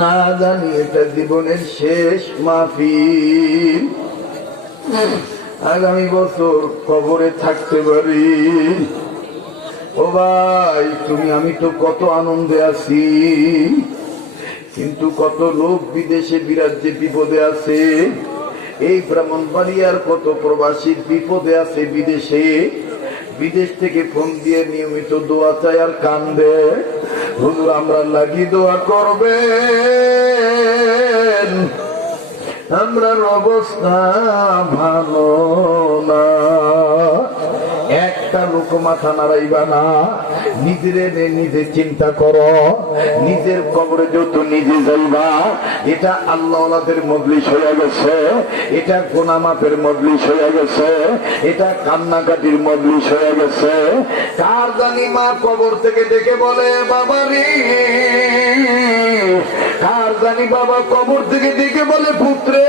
না জানি এটা জীবনের শেষ মাহফিল, আগামী বছর কবরে থাকতে পারি। ও ভাই, তুমি আমি তো কত আনন্দে আছি, কিন্তু কত লোক বিদেশে বিরাজ্যে বিপদে আছে। এই ব্রাহ্মণবাড়িয়ার কত প্রবাসী বিপদে আছে বিদেশে, বিদেশ থেকে ফোন দিয়ে নিয়মিত দোয়া চায় আর কান্দে। হুজুর আমরা লাগি দোয়া করবেন, আমরার অবস্থা ভালো না। একটা লোক একটুকু মাথা নাড়াইবা না, নিজেরে নিজে চিন্তা করো। নিজের কবরে যত নিজে যাইবা, এটা আল্লাহওয়ালাদের মজলিস হয়ে গেছে, এটা গুনাহ মাফের মজলিস হয়ে গেছে, এটা কান্নাকাটির মজলিস হয়ে গেছে। কার জানি মা কবর থেকে ডেকে বলে বাবা রে, কার জানি বাবা কবর থেকে ডেকে বলে পুত্রে,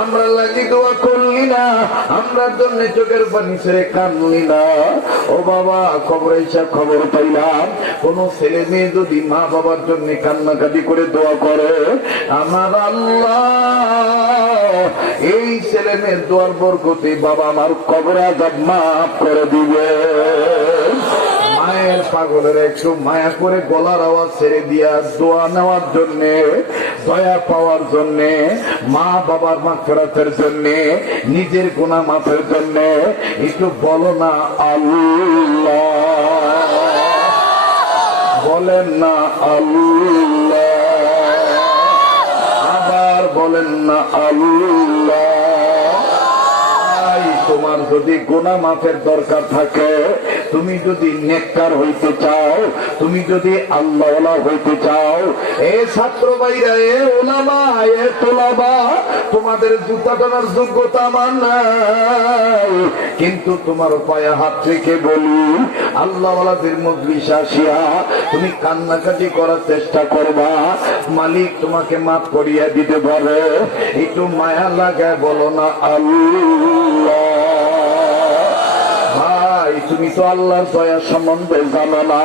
আমরা লাগি দোয়া করলি না, আমরা জন্য চোখের পানি ছেড়ে কাঁদলি না। ও বাবা, কবরে এসে খবর পাইলাম কোন ছেলে মেয়ে যদি মা বাবার জন্য কান্নাকাটি করে দোয়া করে, আমার আল্লাহ এই ছেলে মেয়ের দোয়ার বরকতে বাবা আমার কবরে আযাব মাফ করে দিবে। মায়ের পাগলের একটু মায়া করে গলার আওয়াজ ছেড়ে দিয়া দোয়া নেওয়ার জন্য, দয়া পাওয়ার জন্য, মা বাবার মাগফিরাতের জন্য, নিজের গুনাহ মাফের জন্য একটু বলো না আল্লাহ, বলেন না আল্লাহ, আবার বলেন না আল্লাহ। তোমার যদি গুনাহ মাফের দরকার থাকে, তুমি যদি নেককার হইতে চাও, তুমি যদি আল্লাহওয়ালা হইতে চাও, এ ছাত্র ভাইরা, এ উলামা, এ তোলাবা, তোমাদের জুতা টানার যোগ্যতা আমার নাই, কিন্তু তোমার পায়ে হাত রেখে বলি আল্লাহওয়ালাদের মজলিসে আসিয়া তুমি কান্নাকাটি করার চেষ্টা করবা, মালিক তোমাকে মাফ করিয়া দিতে পারে। একটু মায়া লাগায় বলো না আল্লাহ। তুমি তো আল্লাহর দয়া সম্বন্ধে জানো না।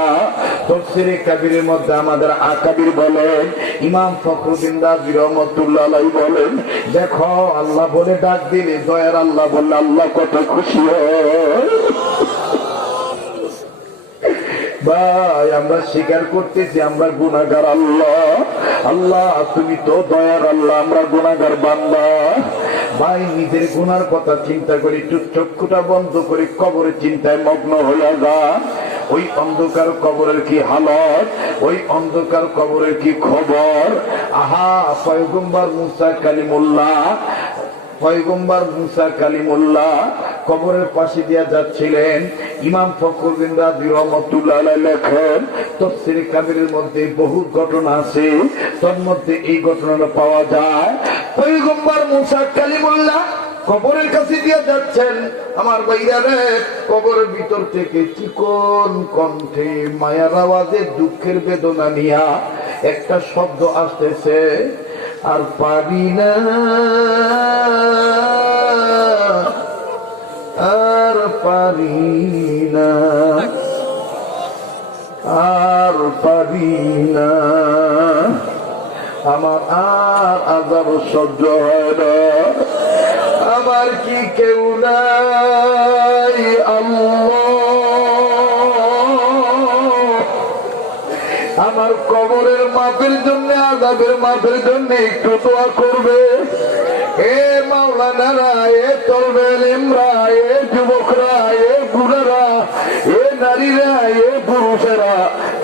তাফসীরে কাবীরের মধ্যে আমাদের আকাবির বলেন, ইমাম ফখরুদ্দিন রাজি রহমাতুল্লাহ আলাইহি বলেন, দেখো আল্লাহ বলে ডাক দিলে, দয়ার আল্লাহ বললে আল্লাহ কত খুশি হয়। ভাই, আমরা স্বীকার করতেছি আমরা গুনাহগার। আল্লাহ আল্লাহ তুমি তো দয়ার আল্লাহ, আমরা গুনাহগার বান্দা। ভাই, নিজের গুনার কথা চিন্তা করি, একটু চক্ষুটা বন্ধ করে কবরের চিন্তায় মগ্ন হইয়া যা। ওই অন্ধকার কবরের কি হালত, ওই অন্ধকার কবরের কি খবর। আহা, পয়গম্বর মুসা কালিমুল্লাহ, পয়গম্বর মুসা কালিমুল্লাহ কবরের পাশে দিয়া যাচ্ছিলেন। ইমাম ফখরুদ্দিন রাজি রহমাতুল্লাহ আলাইহি লেখেন, তাফসীরে কাবীরের মধ্যে বহু ঘটনা আছে, তার মধ্যে এই ঘটনাটা পাওয়া যায়। পয়গম্বর মুসা কালিমুল্লাহ কবরের কাছে দিয়ে যাচ্ছেন। আমার ভাইরা রে, কবরের ভিতর থেকে চিকন কণ্ঠে মায়ার আওয়াজে দুঃখের বেদনা নিয়া একটা শব্দ আসতেছে, আর পারি না, আর পারি না, আর পারি না, আমার আর আযাব সহ্য হয় না, আমার কি কেউ নাই আল্লাহ, আমার কবরের মাফের জন্য, আযাবের মাফের জন্য একটু দোয়া করবে। এ মাওলানারা, এ তলবেল ইমরা, এ যুবকরা, এ বুড়ারা, এ নারীরা, এ পুরুষেরা,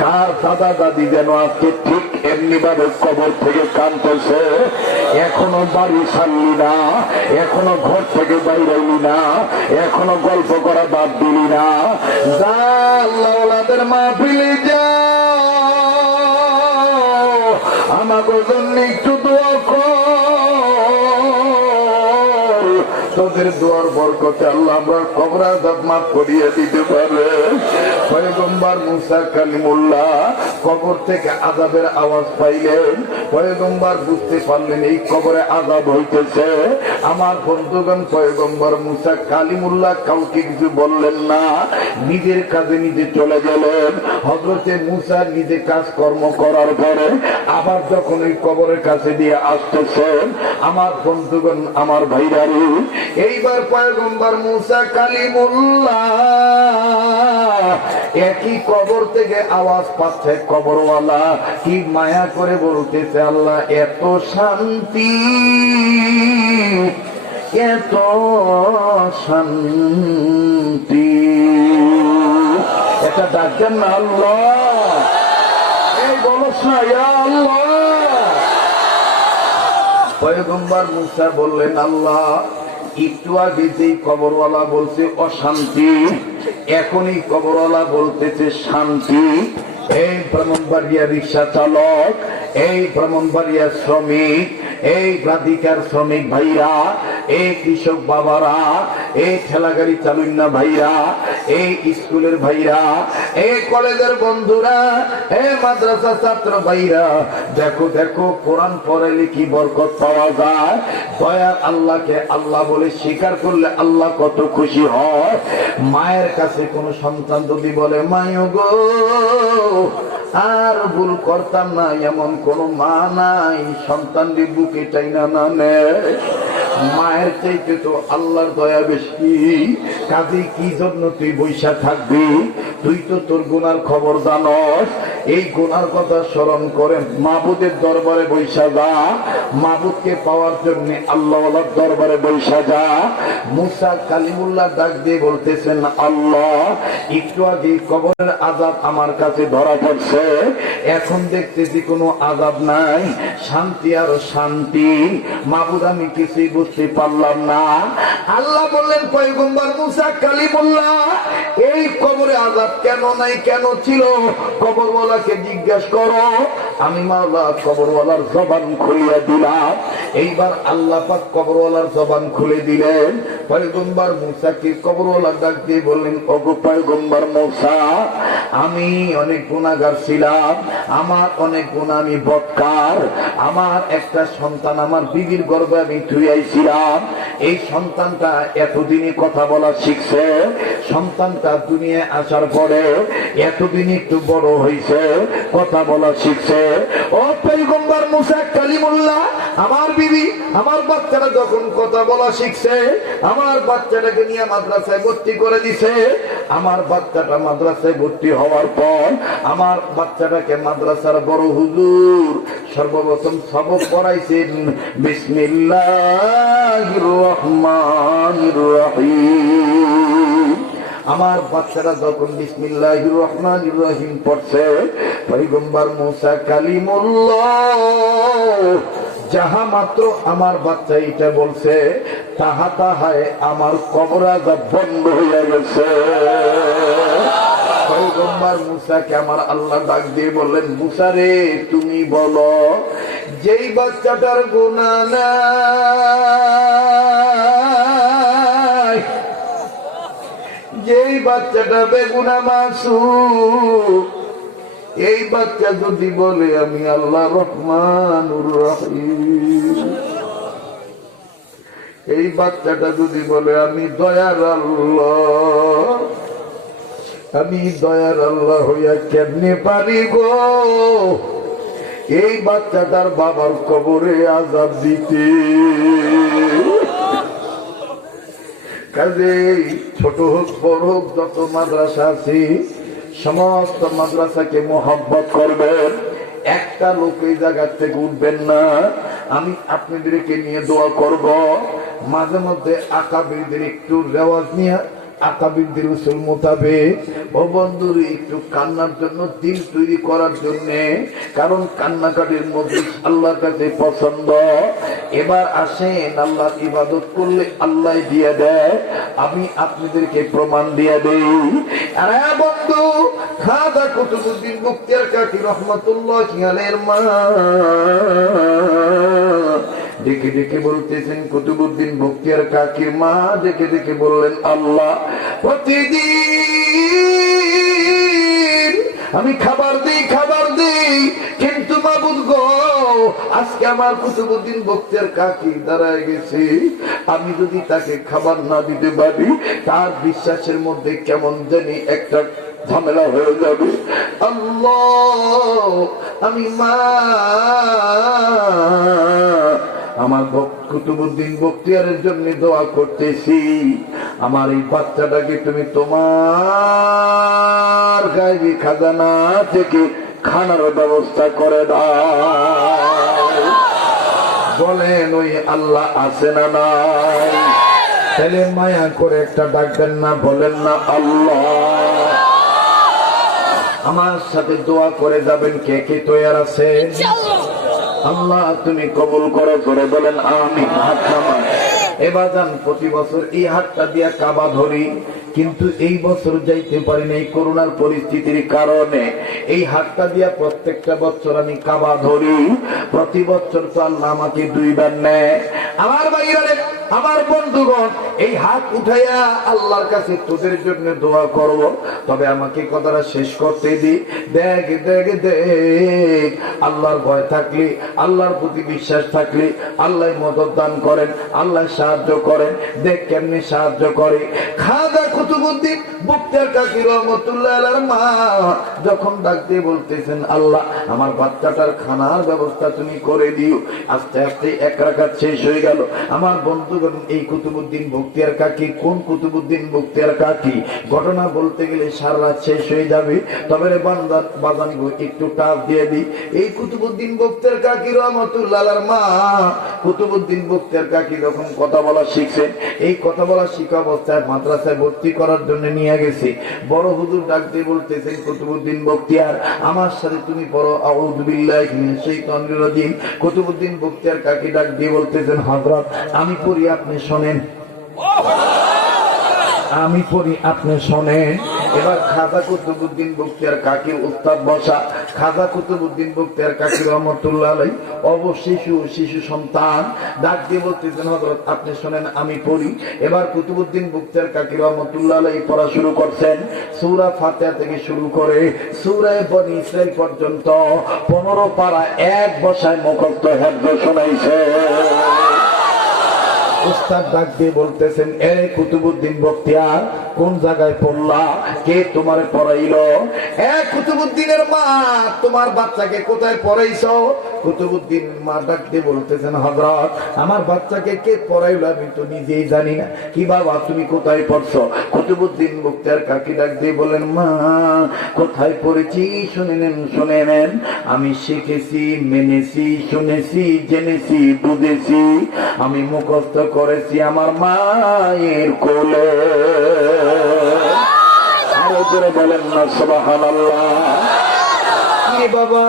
কার দাদা দাদি যেন আজকে ঠিক এমনি ভাবে কবর থেকে কাঁদতেছে, এখনো বাড়ি ছাড়লি না, এখনো ঘর থেকে বাইরাইলি না, এখনো গল্প করা বাদ দিলি না, যা আল্লাহওয়ালাদের মাহফিলে যা, আমাদের জন্য একটু দোয়া কর। তোদের দোয়ার বরকতে আল্লাহ আমরা কবর আযাব মাফ করিয়ে দিতে পারে। পয়গম্বর মুসা কালিমুল্লাহ কবর থেকে আযাবের আওয়াজ পাইলেন। পয়গম্বর বুঝতে পারলেন এই কবরে আযাব হইতেছে। আমার বন্ধুগণ, পয়গম্বর মুসা কালিমুল্লাহ কাউকে কিছু বললেন না, নিজের কাজে নিজে চলে গেলেন। হযরতে মুসা নিজে কাজকর্ম করার পরে আবার যখন ওই কবরের কাছে দিয়ে আসতেছেন, আমার বন্ধুগণ, আমার ভাইরারি, এইবার পয়গম্বর মুসা কালিমুল্লাহ একই কবর থেকে আওয়াজ পাচ্ছে। কবরওয়ালা কি মায়া করে বলতেছে, আল্লাহ এত শান্তি, এত শান্তি, এটা ডাকছেন না আল্লাহ, এই বলছ না ইয়া আল্লাহ। পয়গম্বর মুসা বললেন, আল্লাহ একটু আগে যেই কবরওয়ালা বলছে অশান্তি, এখনই কবরওয়ালা বলতেছে শান্তি। এই ব্রাহ্মণবাড়িয়া রিক্সা চালক, এই ব্রাহ্মণবাড়িয়া শ্রমিক, এই রাধিকার শ্রমিক ভাইরা, এই কৃষক বাবারা, এই ঠেলাগাড়ি চালুন্না ভাইরা, এই স্কুলের ভাইরা, এই কলেজের বন্ধুরা, এই মাদ্রাসা ছাত্র ভাইরা, দেখো দেখো কোরআন পড়াইলে কি বরকত পাওয়া যায়। দয়ার আল্লাহকে আল্লাহ বলে স্বীকার করলে আল্লাহ কত খুশি হয়। মায়ের কাছে কোনো সন্তান যদি বলে মায়ো গো আর ভুল করতাম না, এমন কোন মা নাই সন্তানটি বুকে চাই না নামে। মায়ের চাইতে তো আল্লাহর দয়া বেশি। কাজে কি জন্য তুই বৈশা থাকবি? তুই তো তোর গুনার খবর জানস। এই গুনার কথা স্মরণ করে মাবুদের দরবারে বৈশা যা। মাবুদকে পাওয়ার জন্য আল্লাহর দরবারে বৈশা যা। মুসা কালিমুল্লাহ ডাক দিয়ে বলতেছেন, আল্লাহ একটু আগে কবরের আযাব আমার কাছে ধরা পড়ছে, এখন দেখতেছি কোনো আযাব নাই, শান্তি আর শান্তি। মাবুদ আমি কিছুই বুঝতে পারলাম না। আল্লাহ বললেন পয়গম্বর মুসা কালিমুল্লাহ, এই কবরে আযাব কেন নাই, কেন ছিল? কবরওয়ালাকে জিজ্ঞাসা করো। আমি মাওলা কবরওয়ালার জবান খুলিয়া দিলাম। এইবার আল্লাহ পাক কবরওয়ালার জবান খুলে দিলেন। পয়গম্বর মুসাকে কবরওয়ালা ডাক দিয়ে বললেন, ওগো পয়গম্বর মুসা, আমি অনেক গুনাহগার ছিলাম, আমার অনেক গুনাহ, আমি বদকার। আমার একটা সন্তান আমার বিবির গর্ভে আমি থুইয়াইছিলাম। এই সন্তানটা এতদিনই কথা বলা শিখছে। সন্তানটা দুনিয়ায় আসার পরে এতদিন একটু বড় হয়েছে, কথা বলা শিখছে। ও পয়গম্বর মুসা কালিমুল্লাহ, আমার বিবি আমার বাচ্চাটা যখন কথা বলা শিখছে, আমার বাচ্চাটাকে নিয়ে মাদ্রাসায় ভর্তি করে দিছে। আমার বাচ্চাটা মাদ্রাসায় ভর্তি হওয়ার পর আমার বাচ্চাটাকে মাদ্রাসার বড় হুজুর সর্বপ্রথম সবক পড়াইছেন বিসমিল্লাহির রহমানির রহিম। আমার বাচ্চারা যখন বিসমিল্লাহির রহমানির রহিম পড়ছে, পয়গম্বর মুসা কালিমুল্লাহ যাহা মাত্র আমার বাচ্চা এটা বলছে, তাহা তাহায় আমার কবর আযাব বন্ধ হয়ে গেছে। পয়গম্বর মুসাকে আমার আল্লাহ ডাক দিয়ে বললেন, মুসা রে তুমি বলো, যেই বাচ্চাটার গুনাহ নাই, যেই বাচ্চাটা বেগুনাহ মাসুম, এই বাচ্চা যদি বলে আমি আল্লাহ রহমানুর রহিম, এই বাচ্চাটা যদি বলে আমি দয়ার আল্লাহ, আমি দয়ার আল্লাহ হইয়া কেমনে পারি গো এই বাচ্চাটার বাবার কবরে আযাব দিতে? কাজে ছোট হোক বড় হোক যত মাদ্রাসা আছে সমস্ত মাদ্রাসাকে মোহাব্বত করবেন। একটা লোক এই জায়গা থেকে উঠবেন না। আমি আপনাদেরকে নিয়ে দোয়া করব। মাঝে মধ্যে আকাবিরদের একটু রেওয়াজ নিয়ে আকাবিরদের উসুল মোতাবেক ও বন্ধুর একটু কান্নার জন্য দিল তৈরি করার জন্য, কারণ কান্নাকাটির মধ্যে আল্লাহর কাছে পছন্দ। এবার আসেন, আল্লাহ ইবাদত করলে আল্লাহ দিয়ে দেয়। আমি আপনাদেরকে প্রমাণ দিয়ে দেই। আরে বন্ধু, খাজা কুতুবউদ্দিন বখতিয়ার কাকি রহমাতুল্লাহি আলাইহির মা ডেকে ডেকে বলতেছেন, কুতুবউদ্দিন বখতিয়ার কাকির মা ডেকে ডেকে বললেন, আল্লাহ প্রতিদিন আমি খাবার দিই, কিন্তু মাবুদ গো আজকে আমার কুতুবউদ্দিন বখতিয়ার কাকি দাঁড়ায় গেছে, আমি যদি তাকে খাবার না দিতে পারি তার বিশ্বাসের মধ্যে কেমন জানি একটা ঝামেলা হয়ে যাবে। আল্লাহ আমি মা আমার কুতুবউদ্দিন বখতিয়ারের জন্য দোয়া করতেছি, আমার এই বাচ্চাটাকে তুমি তোমার গায়েবী খাজানা থেকে খানার ব্যবস্থা করে দাও। বলেন ওই আল্লাহ আছে না নাই? তাহলে মায়া করে একটা ডাকবেন না, বলেন না আল্লাহ। আমার সাথে দোয়া করে যাবেন। কে কে তৈয়ার আছেন? আল্লাহ তুমি কবুল করো, করে বলেন আমিন। হাত নামান। এবার যান, প্রতি বছর এই হাতটা দিয়া কাবা ধরি, কিন্তু এই বছর যাইতে পারি না এই করোনার পরিস্থিতির কারণে। এই হাতটা দিয়া প্রত্যেকটা বছর আমি কাবা ধরি, প্রতি বছর তো আল্লাহ আমাকে দুইবার নেয়। আমার ভাইরা, আমার বন্ধুগণ, এই হাত উঠাইয়া আল্লাহর কাছে তোদের জন্য দোয়া করব। তবে আমাকে কথাটা শেষ করতে দি। দেখ দেখ দেখ, আল্লাহর ভয় থাকলে, আল্লাহর প্রতি বিশ্বাস থাকলে আল্লাহ মদত দান করেন, আল্লাহ সাহায্য করেন। দেখ কেমনি সাহায্য করে। খাজা কুতুবউদ্দিন বখতিয়ার কাকি রহমতুল্লাহ আলাইহির মা যখন ডাক দিয়ে বলতেছেন, আল্লাহ আমার বাচ্চাটার খানার ব্যবস্থা তুমি করে দিও। আস্তে আস্তে এক রাকাত শেষ হয়ে গেল। আমার বন্ধুগণ, এই কুতুবউদ্দিন বখতিয়ার কাকি কোন কুতুবউদ্দিন বখতিয়ার কাকি? ঘটনা বলতে গেলে সারা রাত শেষ হয়ে যাবে। তবে রে বাজান একটু টাচ দিয়ে দিই। এই কুতুবউদ্দিন বখতিয়ার কাকি রহমতুল্লাহ আলাইহির মা কুতুবউদ্দিন বখতিয়ার কাকি যখন কথা বলা শিখছেন, এই কথা বলা শিখা অবস্থায় মাদ্রাসায় ভর্তি করার জন্য নিয়ে গেছে। বড় হুজুর ডাক দিয়ে বলতেছেন, কুতুবউদ্দিন বখতিয়ার আমার সাথে তুমি পড়ো আউযু বিল্লাহি মিনাশ শাইতানির রাজিম। কুতুবউদ্দিন বখতিয়ার কাকি ডাক দিয়ে বলতেছেন, হযরত আমি পড়ি আপনি শোনেন, আমি পড়ি আপনি শোনেন। এবার খাজা কুতুবউদ্দিন বখতিয়ার কাকি উস্তাদ বসা। খাজা কুতুবউদ্দিন বখতিয়ার কাকি রহমতুল্লাহ আলাইহি শিশু সন্তান ডাক দিয়ে বলতেছেন, হযরত আপনি শোনেন আমি পড়ি। এবার কুতুবউদ্দিন বখতিয়ার কাকি রহমতুল্লাহ আলাইহি পড়া শুরু করছেন। সূরা ফাতিহা থেকে শুরু করে সূরা বনী ইসরাইল পর্যন্ত 15 পারা এক বসায় মুখস্থ হেফজ শোনাইছে। উস্তাদ ডাক দিয়ে বলতেছেন, এ কুতুবউদ্দিন বখতিয়ার কোন জায়গায় পড়লা? কে তোমারে পড়াইলো? এ কুতুবউদ্দিনের মা তোমার বাচ্চাকে কোথায় পড়াইছো? কুতুবউদ্দিন মা ডাক দিয়ে বলতেছেন, হযরত আমার বাচ্চাকে কে পড়াইলো আমি তো নিজেই জানি না। কি বাবা তুমি কোথায় পড়ছো? কুতুবউদ্দিন বখতিয়ার কাকি ডাক দিয়ে বলেন, মা কোথায় পড়েছি শুনে নেন। আমি শিখেছি, মেনেছি, শুনেছি, জেনেছি, বুঝেছি, আমি মুখস্থ করেছি আমার মায়ের কোলে। আরো জোরে বলেন না সুবহানাল্লাহ। বাবা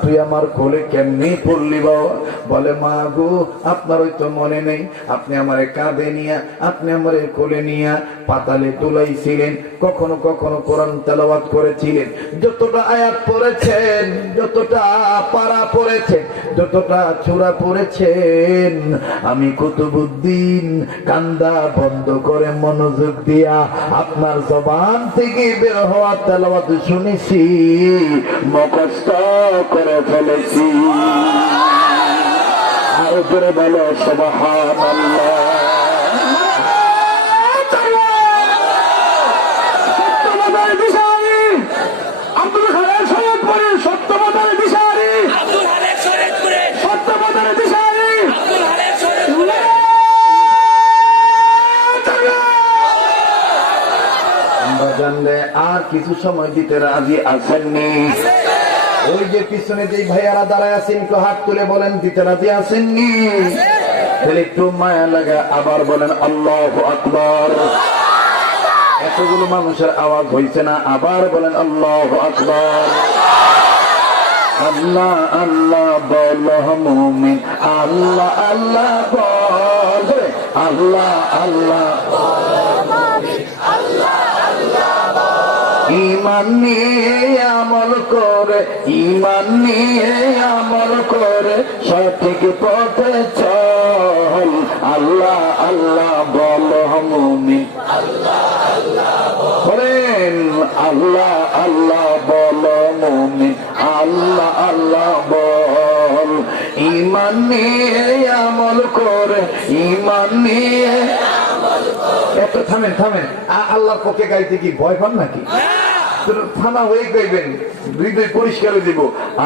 তুই আমার কোলে কেমনি পড়লি বাবা? বলে, মা গো আপনার ওই তো মনে নেই, আপনি আমারে কাঁধে নিয়া, আপনি আমারে কোলে নিয়া পাতালে তুলাইছিলেন, কখনো কখনো কোরআন তেলাওয়াত করেছিলেন। যতটা আয়াত পড়েছেন, যতটা পারা পড়েছেন, যতটা সূরা পড়েছেন, আমি কুতুবউদ্দিন কান্দা বন্ধ করে মনোযোগ দিয়া আপনার জবান থেকে বের হওয়া তেলাওয়াত শুনেছি, মুখস্থ করে ফেলেছি। আর উপরে বলো সুবহানাল্লাহ। সত্যবাদের বিষয় আব্দুল খালেক শরীয়তপুরে, সত্যবাদের বিষয় আব্দুল খালেক শরীয়তপুরে, সত্যবাদের বিষয় আব্দুল খালেক শরীয়তপুরে। জানলে আর কিছু সময় দিতে রাজি আছেননি? ওই যে পিছনে যে ভাইয়ারা দাঁড়ায় আছেন একটু হাত তুলে বলেন দিতে রাজি আছেননি? তাহলে একটু মায়া লাগা আবার বলেন আল্লাহু আকবার। এতগুলো মানুষের আওয়াজ হয়েছে না? আবার বলেন আল্লাহু আকবার। আল্লাহ আল্লাহ বলো মুমিন, আল্লাহ আল্লাহ বল, আল্লাহ আল্লাহ ঈমান নিয়ে আমল করে, ঈমান নিয়ে আমল করে সঠিক পথে চল। আল্লাহ আল্লাহ বলো মুমিন, আল্লাহ আল্লাহ বলেন, আল্লাহ আল্লাহ বলো মুমিন, আল্লাহ আল্লাহ বল। ঈমান নিয়ে আমল করে, ঈমান নিয়ে এত থামেন থামেন। আল্লাহর পক্ষে গাইতে কি ভয় পান নাকি? থানা হয়ে গাইবেন, হৃদয় পরিষ্কার হয়ে দিব।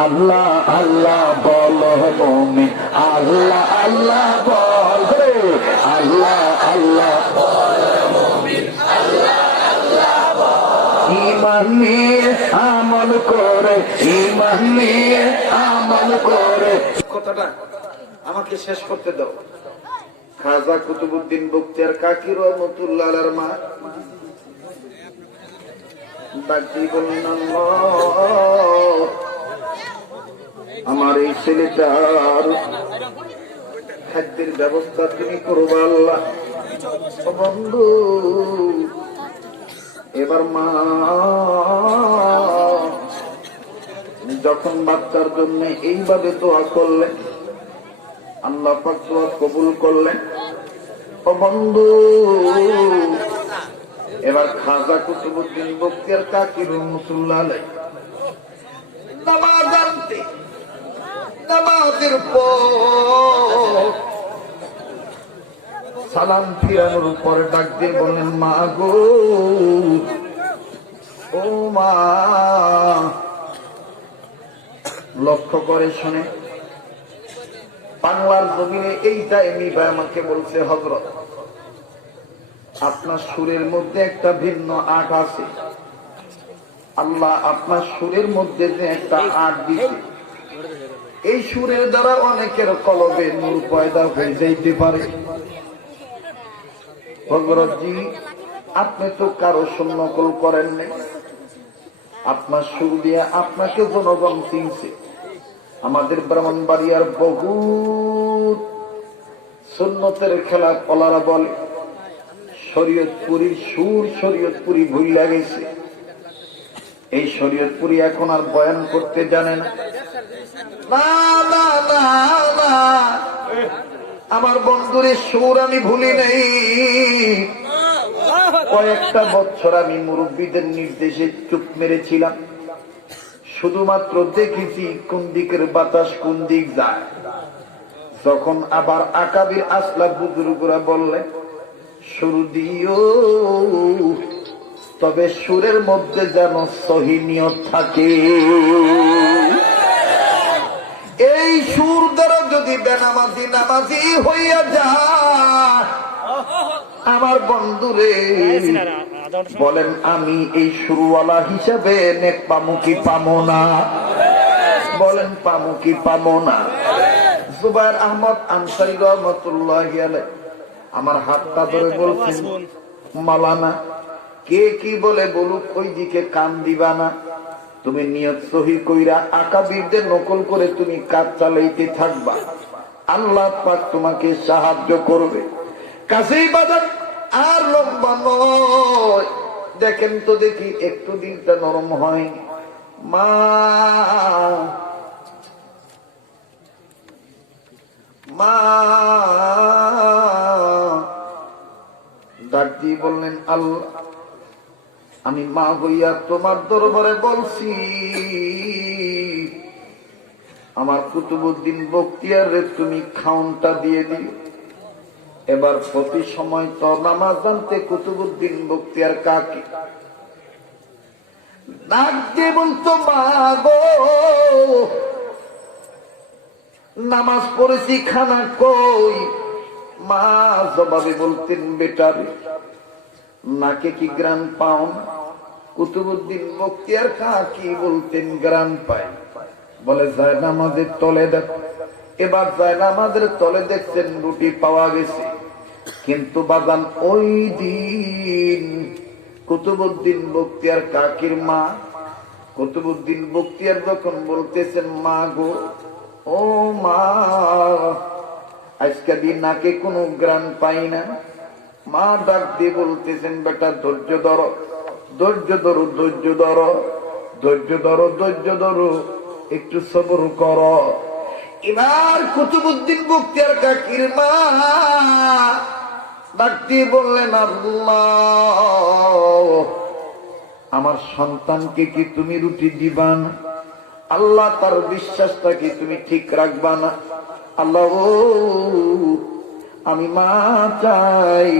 আল্লাহ আল্লাহ বলো মুমিন, আল্লাহ আল্লাহ বল, আল্লাহ আল্লাহ ঈমান নিয়ে আমল করে, ঈমান নিয়ে আমল করে। কথাটা আমাকে শেষ করতে দাও। খাজা কুতুবউদ্দিন বখতিয়ার কাকি রহমতুল্লাহ আলাইহির মা ডাকি বললেন, আমার এই ছেলেটার খাদ্যের ব্যবস্থা তুমি করবা আল্লাহ। ও বন্ধু, এবার মা যখন বাচ্চার জন্য এইভাবে দোয়া করলেন, আল্লাহ পাক দোয়া কবুল করলেন। ও বন্ধু, এবার খাজা কুতুবউদ্দিন বখতিয়ার কাকি রহমাতুল্লাহ আলাইহি নামাজ আনতে, নামাজের পর সালাম ফিরানোর উপর ডাক দিয়ে বললেন, মা গো, ও মা, লক্ষ্য করে শুনে বাংলার জমিনে এই টাইমই ভাই আমাকে বলছে, হযরত আপনার সুরের মধ্যে একটা ভিন্ন আট আছে, আল্লাহ আপনার সুরের মধ্যে যে একটা আট দিচ্ছে, এই সুরের দ্বারা অনেকের কলবে নূর পয়দা হয়ে যাইতে পারে। হযরতজি, আপনি তো কারো নকল করেন নাই, আপনার সুর দিয়ে আপনাকে জনগণ চিনছে। আমাদের ব্রাহ্মণবাড়িয়ার বহুত সুন্নতের খেলা কলারা বলে শরীয়তপুরীর সুর শরীয়তপুরি ভুইলা গেছে। এই শরীয়তপুরি এখন আর বয়ান করতে জানে না। না না না না, আমার বন্ধুরে সুর আমি ভুলি নাই। কয়েকটা বছর আমি মুরব্বীদের নির্দেশে চুপ মেরেছিলাম, শুধুমাত্র দেখেছি কোন দিকের বাতাস কোন দিক যায়। যখন আবার আকাবির আসলা বুজুর্গরা বললেন সুর দিও, তবে সুরের মধ্যে যেন সহি নিয়ত থাকে। এই সুর দ্বারা যদি বেনামাজি নামাজি হইয়া যায়, আমার বন্ধুরে বলেন আমি এই সুরওয়ালা হিসেবে নেক পামু কি পামো না? বলেন পামু কি পামো না? জুবায়ের আহমদ আনসারী রহমাতুল্লাহি আলাইহি আমার হাতটা ধরে বলছেন, মাওলানা কে কি বলে বলুক, ওই দিকে কান দিবা না। তুমি নিয়ত সহি কইরা আকাবিরদের নকল করে তুমি কাজ চালাইতে থাকবা, আল্লাহ পাক তোমাকে সাহায্য করবে। কাছেই বাজার আর লম্বা নয়, দেখেন তো দেখি একটু দিনটা নরম হয়। মা মা ডাক দিয়ে বললেন, আল্লাহ আমি মা হইয়া তোমার দরবারে বলছি, আমার কুতুবউদ্দিন বখতিয়ারে তুমি খাউনটা দিয়ে দিও। এবার প্রতি সময় তো নামাজ আনতে কুতুবউদ্দিন বখতিয়ার কাকি ডাক দিয়ে বলতো, মা গো, নামাজ পড়েছি, খানা কই? মা জবাবে বলতেন, বেটারে নাকে কি গ্রান পাও না? কুতুবউদ্দিন বখতিয়ার কাকি বলতেন, গ্রান পাই। বলে যায় নামাজের তলে দেখো। এবার যায় নামাজের তলে দেখছেন রুটি পাওয়া গেছে, কিন্তু বাজান ওই দিন কুতুবউদ্দিন বখতিয়ার কাকির মা কুতুবউদ্দিন বখতিয়ার যখন বলতেছেন, মা গো, ও মা, আজকে দিন নাকে কোনো গ্রান পাই না। মা ডাক দিয়ে বলতেছেন, বেটা ধৈর্য ধরো, ধৈর্য ধরো, ধৈর্য ধরো, ধৈর্য ধরো, ধৈর্য ধরো, একটু সবর করো। এবার কুতুবউদ্দিন বখতিয়ার কাকির মা ডাক দিয়ে বললেন, আল্লাহ আমার সন্তানকে কি তুমি রুটি দিবা না? আল্লাহ তার বিশ্বাসটা কি তুমি ঠিক রাখবা না? আল্লাহ আমি মা চাই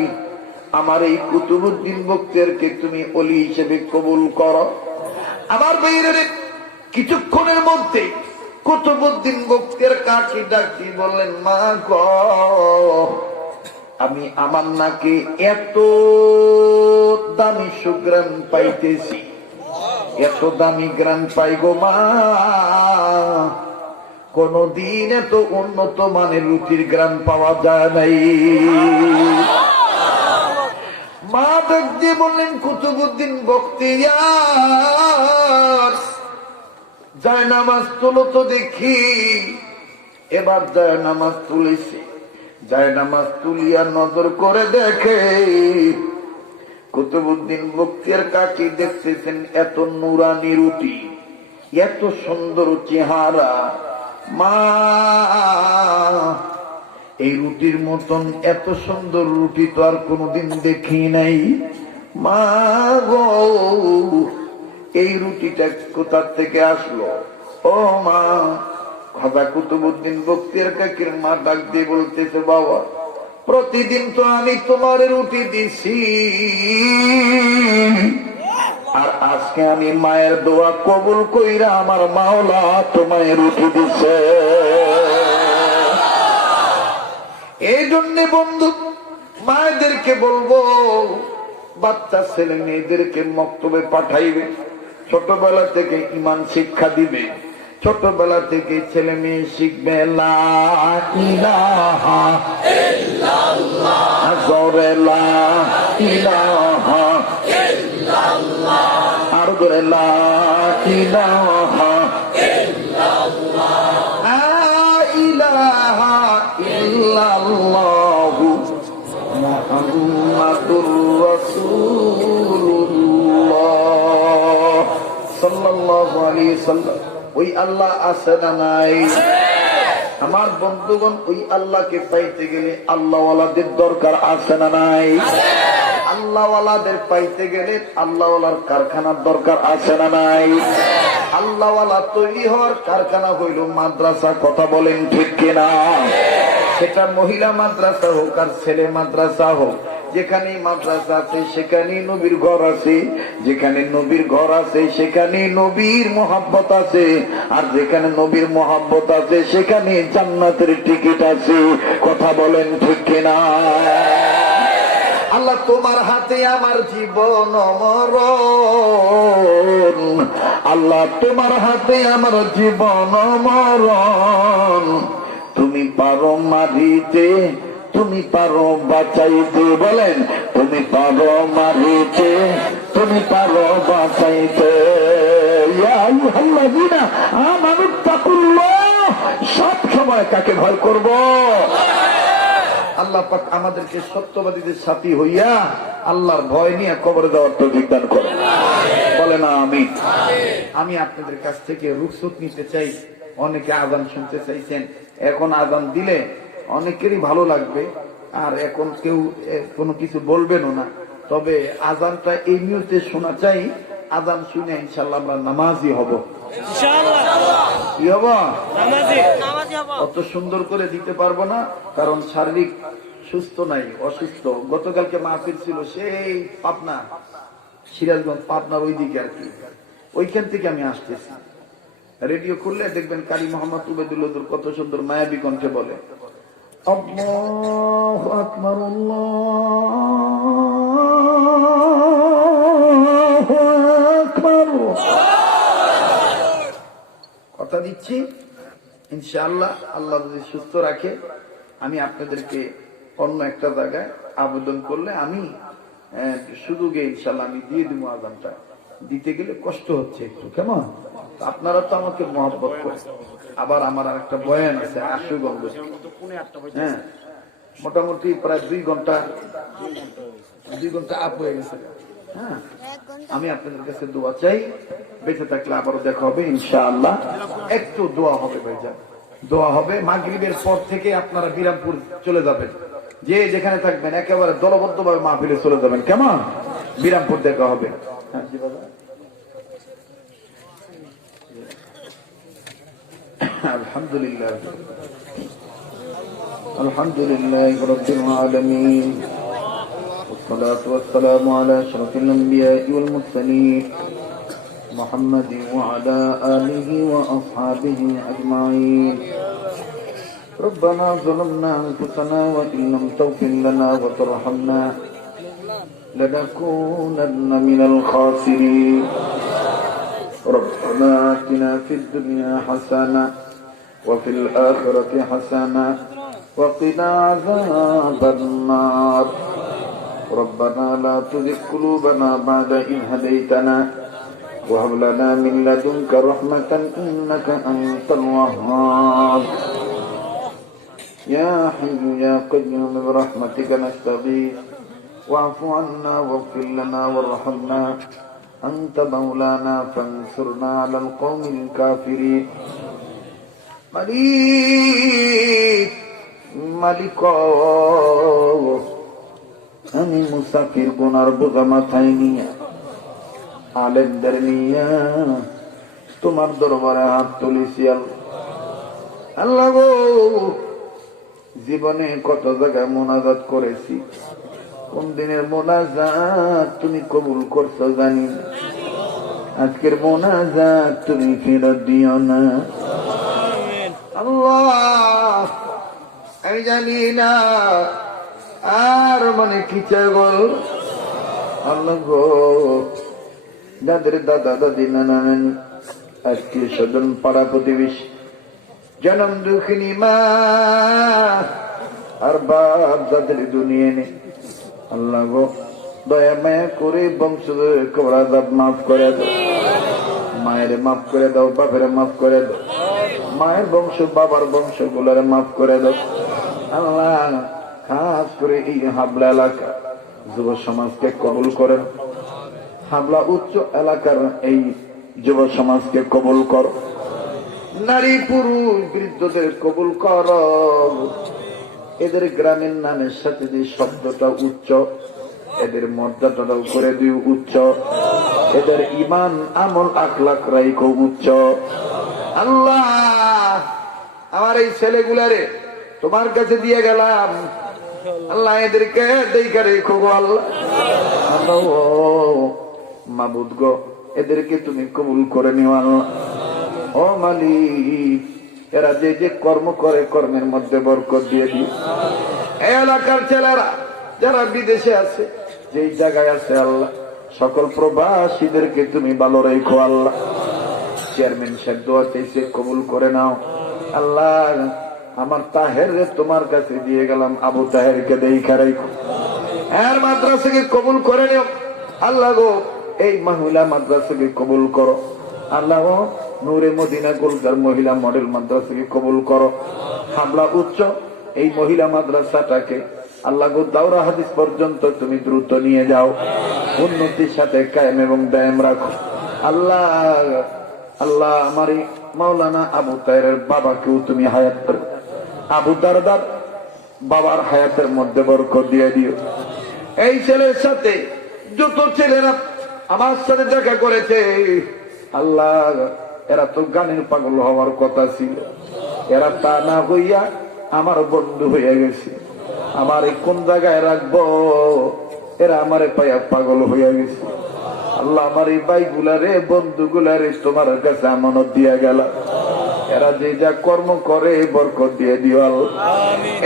আমার এই কুতুবউদ্দিন বখতিয়ারকে তুমি ওলি হিসেবে কবুল করো। আমার বাইরে কিছুক্ষণের মধ্যে কুতুবউদ্দিন বখতিয়ার কাকি ডাক দিয়ে বললেন, মা গো, আমি আমার নাকে এত দামি সুগ্রাণ পাইতেছি, এত দামি গ্রাণ পাই গো মা, কোনদিন এত উন্নত মানের রুটির গ্রাণ পাওয়া যায় নাই। মা ডাক দিয়ে বললেন, কুতুবউদ্দিন বখতিয়ার যায় নামাজ তুলো তো দেখি। এবার যায় নামাজ তুলেছে, যায় নামাজ তুলিয়া নজর করে দেখে কুতুবউদ্দিন বখতিয়ার কাকি দেখতেছেন এত নুরানি রুটি, এত সুন্দর চেহারা। মা, এই রুটির মতন এত সুন্দর রুটি তো আর কোনোদিন দেখি নাই। মা গো, এই রুটিটা কোথার থেকে আসলো? ও মা, খাজা কুতুবউদ্দিন বখতিয়ার কাকির মা ডাক দিয়ে বলতেছে, বাবা প্রতিদিন তো আমি তোমার রুটি দিছি, আর আজকে আমি মায়ের দোয়া কবুল কইরা আমার মাওলা তোমায় রুটি দিছে। এই জন্য বন্ধু, মায়েদেরকে বলবো বাচ্চা ছেলে মেয়েদেরকে মক্তবে পাঠাইবে, ছোটবেলা থেকে ঈমান শিক্ষা দিবে, ছোটবেলা থেকে ছেলে মেয়ে শিখবে লা ইলাহা ইল্লাল্লাহ, জোরে লা ইলাহা ইল্লাল্লাহ, আর জোরে লা ইলাহা ইল্লাল্লাহ, লা ইলাহা ইল্লাল্লাহ মুহাম্মাদুর রাসূলুল্লাহ সাল্লাল্লাহু আলাইহি সাল্লাম। ওই আল্লাহ আছে না নাই? আমার বন্ধুগণ, ওই আল্লাহকে পাইতে গেলে আল্লাহওয়ালাদের দরকার আছে না নাই? আল্লাহওয়ালাদের পাইতে গেলে আল্লাহওয়ালার কারখানার দরকার আছে না নাই? আল্লাহওয়ালা তৈরি হওয়ার কারখানা হইল মাদ্রাসা। কথা বলেন ঠিক কিনা? সেটা মহিলা মাদ্রাসা হোক আর ছেলে মাদ্রাসা হোক, যেখানে মাদ্রাসা আছে সেখানে নবীর ঘর আছে, যেখানে নবীর ঘর আছে সেখানে নবীর মোহাব্বত আছে, আর যেখানে নবীর মোহাব্বত আছে সেখানে জান্নাতের টিকিট আছে। কথা বলেন ঠিক কিনা? আল্লাহ তোমার হাতে আমার জীবন মরণ, আল্লাহ তোমার হাতে আমার জীবন মরণ। তুমি পারো মারিতে, তুমি পারো বাঁচাইতে। বলেন, তুমি পারো মারিতে, তুমি পারো বাঁচাইতে। সব সময় কাকে ভয় করব? আল্লাহ পাক আমাদেরকে সত্যবাদীদের সাথী হইয়া আল্লাহর ভয় নিয়ে কবরে দেওয়ার তৌফিক দান করে। বলে না আমি। আমি আপনাদের কাছ থেকে রুখসত নিতে চাই। অনেকে আজান শুনতে চাইছেন, এখন আজান দিলে অনেকেরই ভালো লাগবে, আর এখন কেউ কোনো কিছু বলবেনও না। তবে আজানটা এই নিয়তে শোনা চাই, আজান শুনে ইনশাল্লাহ আমরা নামাজি হব। কি হব? অত সুন্দর করে দিতে পারবো না, কারণ শারীরিক সুস্থ নাই, অসুস্থ। গতকালকে মাহফিল ছিল সেই পাবনা, সিরাজগঞ্জ, পাবনার ওই দিকে আর কি। ওইখান থেকে আমি আসতেছি। রেডিও খুললে দেখবেন কারি মোহাম্মদ উবেদুল্লাহ কত সুন্দর মায়াবী কণ্ঠে বলে, আল্লাহু আকবার, আল্লাহু আকবার। কথা দিচ্ছি ইনশাআল্লাহ, আল্লাহ যদি সুস্থ রাখে, আমি আপনাদেরকে অন্য একটা জায়গায় আবেদন করলে আমি সুযোগে ইনশাআল্লাহ আমি দিয়ে দিব। আজানটা দিতে গেলে কষ্ট হচ্ছে একটু, কেমন? আপনারা তো আমাকে মহব্বত করেন। আবার আমার আর একটা বয়ান আছে আশুগঞ্জ, হ্যাঁ, মোটামুটি প্রায় 2 ঘন্টা আপ হয়ে গেছে। হ্যাঁ, আমি আপনাদের কাছে দোয়া চাই, বেঁচে থাকলে আবারও দেখা হবে ইনশাআল্লাহ। একটু দোয়া হবে ভাইজান, দোয়া হবে। মাগরিবের পর থেকে আপনারা বিরামপুর চলে যাবেন, যে যেখানে থাকবেন একেবারে দলবদ্ধ ভাবে মাহফিলে চলে যাবেন, কেমন? বিরামপুর দেখা হবে। হ্যাঁ জি বাবা। আলহামদুলিল্লাহ, আলহামদুলিল্লাহ রাব্বিল আলামিন, والصلاة والسلام على أشرف الأنبياء والمرسلين محمد وعلى آله وأصحابه أجمعين. ربنا ظلمنا أنفسنا وإن لم تغفر لنا وترحمنا لنكونن من الخاسرين. ربنا آتنا في الدنيا حسنة وفي الآخرة حسنة وقنا عذاب النار. ربنا لا تزغ قلوبنا بعد إذ هديتنا وهب لنا من لدنك رحمة إنك أنت الوهاب. يا حي يا قيوم برحمتك نستغيث واعف عنا واغفر لنا وارحمنا أنت مولانا فانصرنا على القوم الكافرين মালিক আমি মুসাফির গুনার বোঝা মাথায় নিয়ে আলেমদের নিয়ে তোমার দরবারে হাত তুলেছি আল্লাহ গো, জীবনে কত জায়গায় মোনাজাত করেছি, কোন দিনের মোনাজাত তুমি কবুল করছো জানি না, আজকের মোনাজাত তুমি ফেরত দিও না আল্লাহ। আমি জানি না আর মনে কি চাই বল আল্লাহ গো, যাদের দাদা দাদি নানা নানি আত্মীয় স্বজন পাড়া প্রতিবেশী জনম দুঃখিনী মা আর বাপ যাদের দুনিয়া নেই আল্লাহ গো, দয়া মায়া করে বংশ কবরাজাব মাফ করে দাও, মায়ের মাফ করে দাও, বাপের মাফ করে দাও, মায়ের বংশ বাবার বংশ গুলার মাফ করে দাও আল্লাহ। খাস করে এই হাবলা এলাকা যুব সমাজকে কবুল করেন, হাবলা উচ্চ এলাকার এই যুব সমাজকে কবুল কর, নারী পুরুষ বৃদ্ধদের কবুল কর, এদের গ্রামের নামের সাথে যে শব্দটা উচ্চ, এদের মর্যাদাটাও করে দিও উচ্চ, এদের ইমান আমল আখলাক রাইখো উচ্চ আল্লাহ। আমার এই ছেলেগুলারে তোমার কাছে দিয়ে গেলাম আল্লাহ, এদেরকে দেখা রেখো গো আল্লাহ। মাবুদ গো, এদেরকে তুমি কবুল করে নিও আল্লাহ। ও মালিক, এরা যে যে কর্ম করে কর্মের মধ্যে বরকত দিয়ে দিও। এই এলাকার ছেলেরা যারা বিদেশে আছে, যেই জায়গায় আছে আল্লাহ, সকল প্রবাসীদেরকে তুমি ভালো রেখো আল্লাহ। চেয়ারম্যান সাহেব দোয়া চাইছে, কবুল করে নাও আল্লাহ। আমার তাহের তোমার কাছে দিয়ে গেলাম, আবু তাহেরকে দেখা রেখো, এর মাদ্রাসাকে কবুল করে নিও আল্লাহ গো। এই মহিলা মাদ্রাসাকে কবুল করো আল্লাহ গো। নূরে মদিনা গোলজার মহিলা মডেল মাদ্রাসাকে কবুল করো। হাবলা উচ্চ এই মহিলা মাদ্রাসাটাকে আল্লাহ গো দাওরা হাদিস পর্যন্ত তুমি দ্রুত নিয়ে যাও, উন্নতির সাথে কায়েম এবং দায়েম রাখো আল্লাহ। আল্লাহ আমার মাওলানা আবু তাহেরের বাবাকেও তুমি হায়াত করো, আবু দারদার বাবার হায়াতের মধ্যে বরকত দিয়ে দিও। এই ছেলের সাথে যত ছেলেরা আমার সাথে দেখা করেছে আল্লাহ, এরা তো গানের পাগল হওয়ার কথা ছিল, এরা তা না হইয়া আমার বন্ধু হয়ে গেছে। আমার কোন জায়গায় রাখবো, এরা আমারে পাইয়া পাগল হইয়া গেছে আল্লাহ। আমার এই ভাই গুলারে বন্ধু গুলারে তোমার কাছে আমানত দিয়া গেল, এরা যে যা কর্ম করে বরকত দিয়ে দিও আল্লাহ।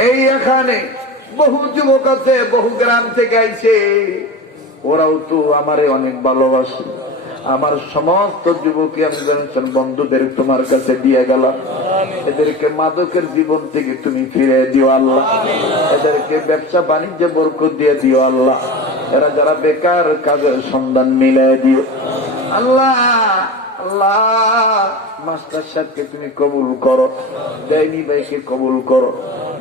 এই এখানে বহু যুবক আছে, বহু গ্রাম থেকে আইছে, ওরাও তো আমারে অনেক ভালোবাসে। আমার সমস্ত যুবকী আমি জানছেন বন্ধুদের তোমার কাছে দিয়ে গেলাম, এদেরকে মাদকের জীবন থেকে তুমি ফিরে দিও আল্লাহ, এদেরকে ব্যবসা বাণিজ্য বরকত দিয়ে দিও আল্লাহ। এরা যারা বেকার কাজের সন্ধান মিলাই দিও আল্লাহ। আল্লাহ মাস্টার সাহেবকে তুমি কবুল করো, দেয়নি ভাইকে কবুল করো,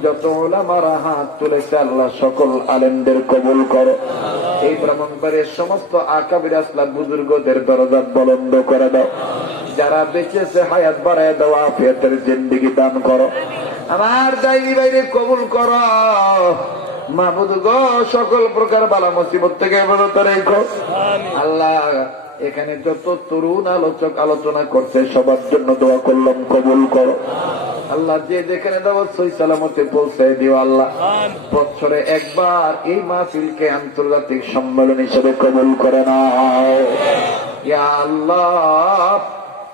যত ওলামারা হাত তুলেছে আল্লাহ সকল আলেমদের কবুল করো। এই ব্রাহ্মণবাড়ির সমস্ত আকাবির আসলাম বুজুর্গদের দরজা বলন্দ করে দাও, যারা বেঁচেছে হায়াত বাড়ায় দাও, আফিয়াতের জিন্দেগি দান করো। আমার দায়নি বাইরে কবুল করো মাহবুদ গো, সকল প্রকার বালা মুসিবত থেকে হেফাজত রেখো আল্লাহ। এখানে যত তরুণ আলোচক আলোচনা করছে সবার জন্য দোয়া করলাম, কবুল করো আল্লাহ। যে যেখানে দাওয়াত সহি সালামতে পৌঁছায় দিও আল্লাহ। বছরে একবার এই মাহফিলকে আন্তর্জাতিক সম্মেলন হিসেবে কবুল করে নাও ইয়া আল্লাহ।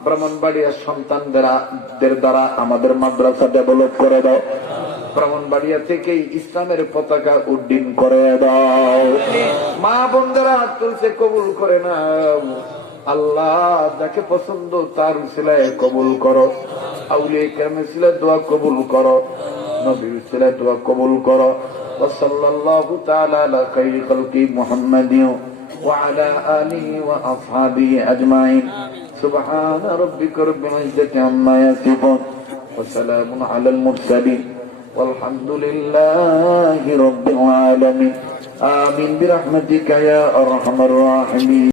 ব্রাহ্মণবাড়িয়ার সন্তানদের দ্বারা আমাদের মাদ্রাসা ডেভেলপ করে দাও, ব্রাহ্মণবাড়িয়া থেকেই ইসলামের পতাকা উড্ডীন করে দাও। মা বোনদেরা হাত তুলছে, কবুল করে নাও আল্লাহ। যাকে পছন্দ তার উসিলায় কবুল করো, আউলিয়া কেরামের উসিলায় দোয়া কবুল করো, নবীর উসিলায় দোয়া কবুল করো। ওয়া সাল্লাল্লাহু তাআলা আলা খায়রি খালকি মুহাম্মাদিন ওয়া আলা আলিহি ওয়া আসহাবিহি আজমাইন। সুবহান রাব্বিকা রাব্বিল ইজ্জাতি আম্মা ইয়াসিফুন ওয়া সালামুন আলাল মুরসালিন والحمد لله رب العالمين آمين برحمتك يا أرحم الراحمين